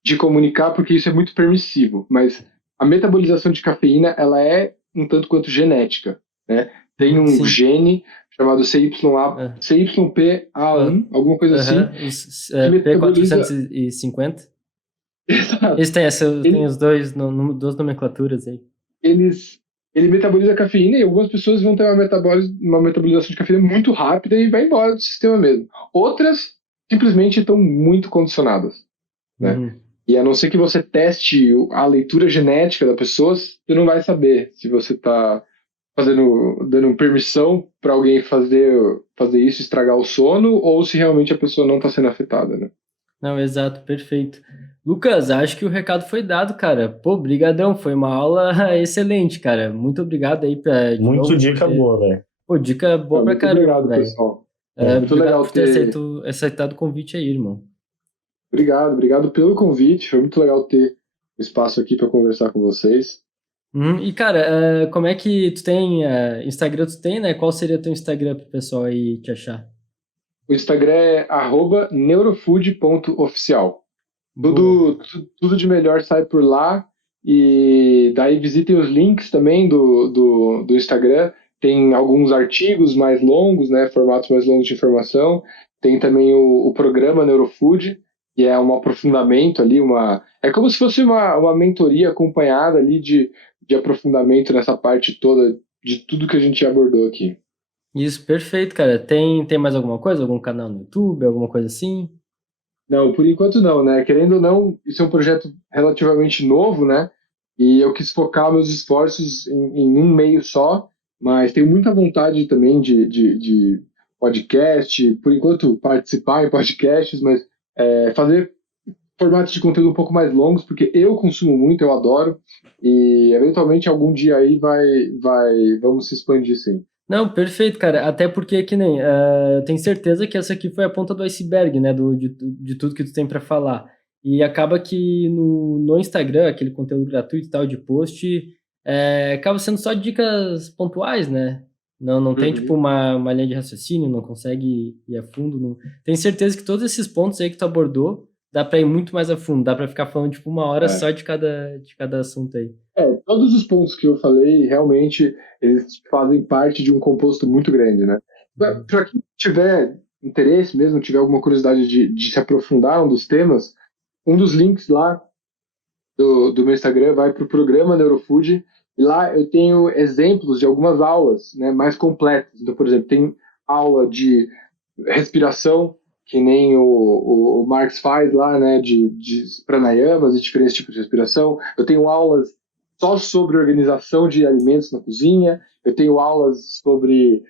de comunicar porque isso é muito permissivo, mas a metabolização de cafeína, ela é um tanto quanto genética, né? Tem um gene chamado CYPA1, alguma coisa assim. P450. Exato. Eles têm os dois, duas nomenclaturas aí. Ele metaboliza cafeína e algumas pessoas vão ter uma metabolização de cafeína muito rápida e vai embora do sistema mesmo. Outras simplesmente estão muito condicionadas, né? E a não ser que você teste a leitura genética da pessoa, você não vai saber se você está dando permissão para alguém fazer isso, estragar o sono, ou se realmente a pessoa não está sendo afetada, né? Não, exato, perfeito. Lucas, acho que o recado foi dado, cara. Pô, brigadão, foi uma aula excelente, cara. Muito obrigado aí. Muito dica boa, velho. Pô, dica boa pra caramba, obrigado, velho. pessoal. Muito legal por ter aceitado o convite aí, irmão. Obrigado pelo convite. Foi muito legal ter o espaço aqui para conversar com vocês. E, cara, como é que tu tem Instagram? Tu tem, né? Qual seria teu Instagram pro pessoal aí te achar? O Instagram é @neurofood.oficial. Tudo de melhor sai por lá. E daí visitem os links também do Instagram. Tem alguns artigos mais longos, né? Formatos mais longos de informação. Tem também o programa Neurofood, que é um aprofundamento ali, é como se fosse uma mentoria acompanhada ali de aprofundamento nessa parte toda de tudo que a gente abordou aqui. Isso, perfeito, cara. Tem mais alguma coisa? Algum canal no YouTube, alguma coisa assim? Não, por enquanto não, né? Querendo ou não, isso é um projeto relativamente novo, né? E eu quis focar meus esforços em um meio só, mas tenho muita vontade também de podcast, por enquanto participar em podcasts, mas fazer formatos de conteúdo um pouco mais longos, porque eu consumo muito, eu adoro, e eventualmente algum dia aí vamos se expandir, sim. Não, perfeito, cara. Até porque, que nem, eu tenho certeza que essa aqui foi a ponta do iceberg, né, de tudo que tu tem para falar. E acaba que no Instagram, aquele conteúdo gratuito e tal, de post, acaba sendo só dicas pontuais, né? Não tem, tipo, uma linha de raciocínio, não consegue ir a fundo. Não... Tenho certeza que todos esses pontos aí que tu abordou, dá pra ir muito mais a fundo, dá pra ficar falando, tipo, 1 hora só de cada assunto aí. Todos os pontos que eu falei, realmente, eles fazem parte de um composto muito grande, né? Para quem tiver interesse mesmo, tiver alguma curiosidade de se aprofundar um dos temas, um dos links lá do meu Instagram vai para o programa Neurofood, e lá eu tenho exemplos de algumas aulas, né, mais completas. Então, por exemplo, tem aula de respiração, que nem o Marx faz lá, né, de pranayamas e diferentes tipos de respiração. Eu tenho aulas só sobre organização de alimentos na cozinha. Eu tenho aulas sobre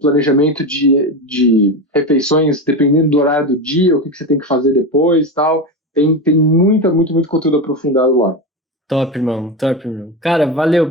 planejamento de refeições, dependendo do horário do dia, o que você tem que fazer depois, tal. Tem muito conteúdo aprofundado lá. Top, irmão. Cara, valeu.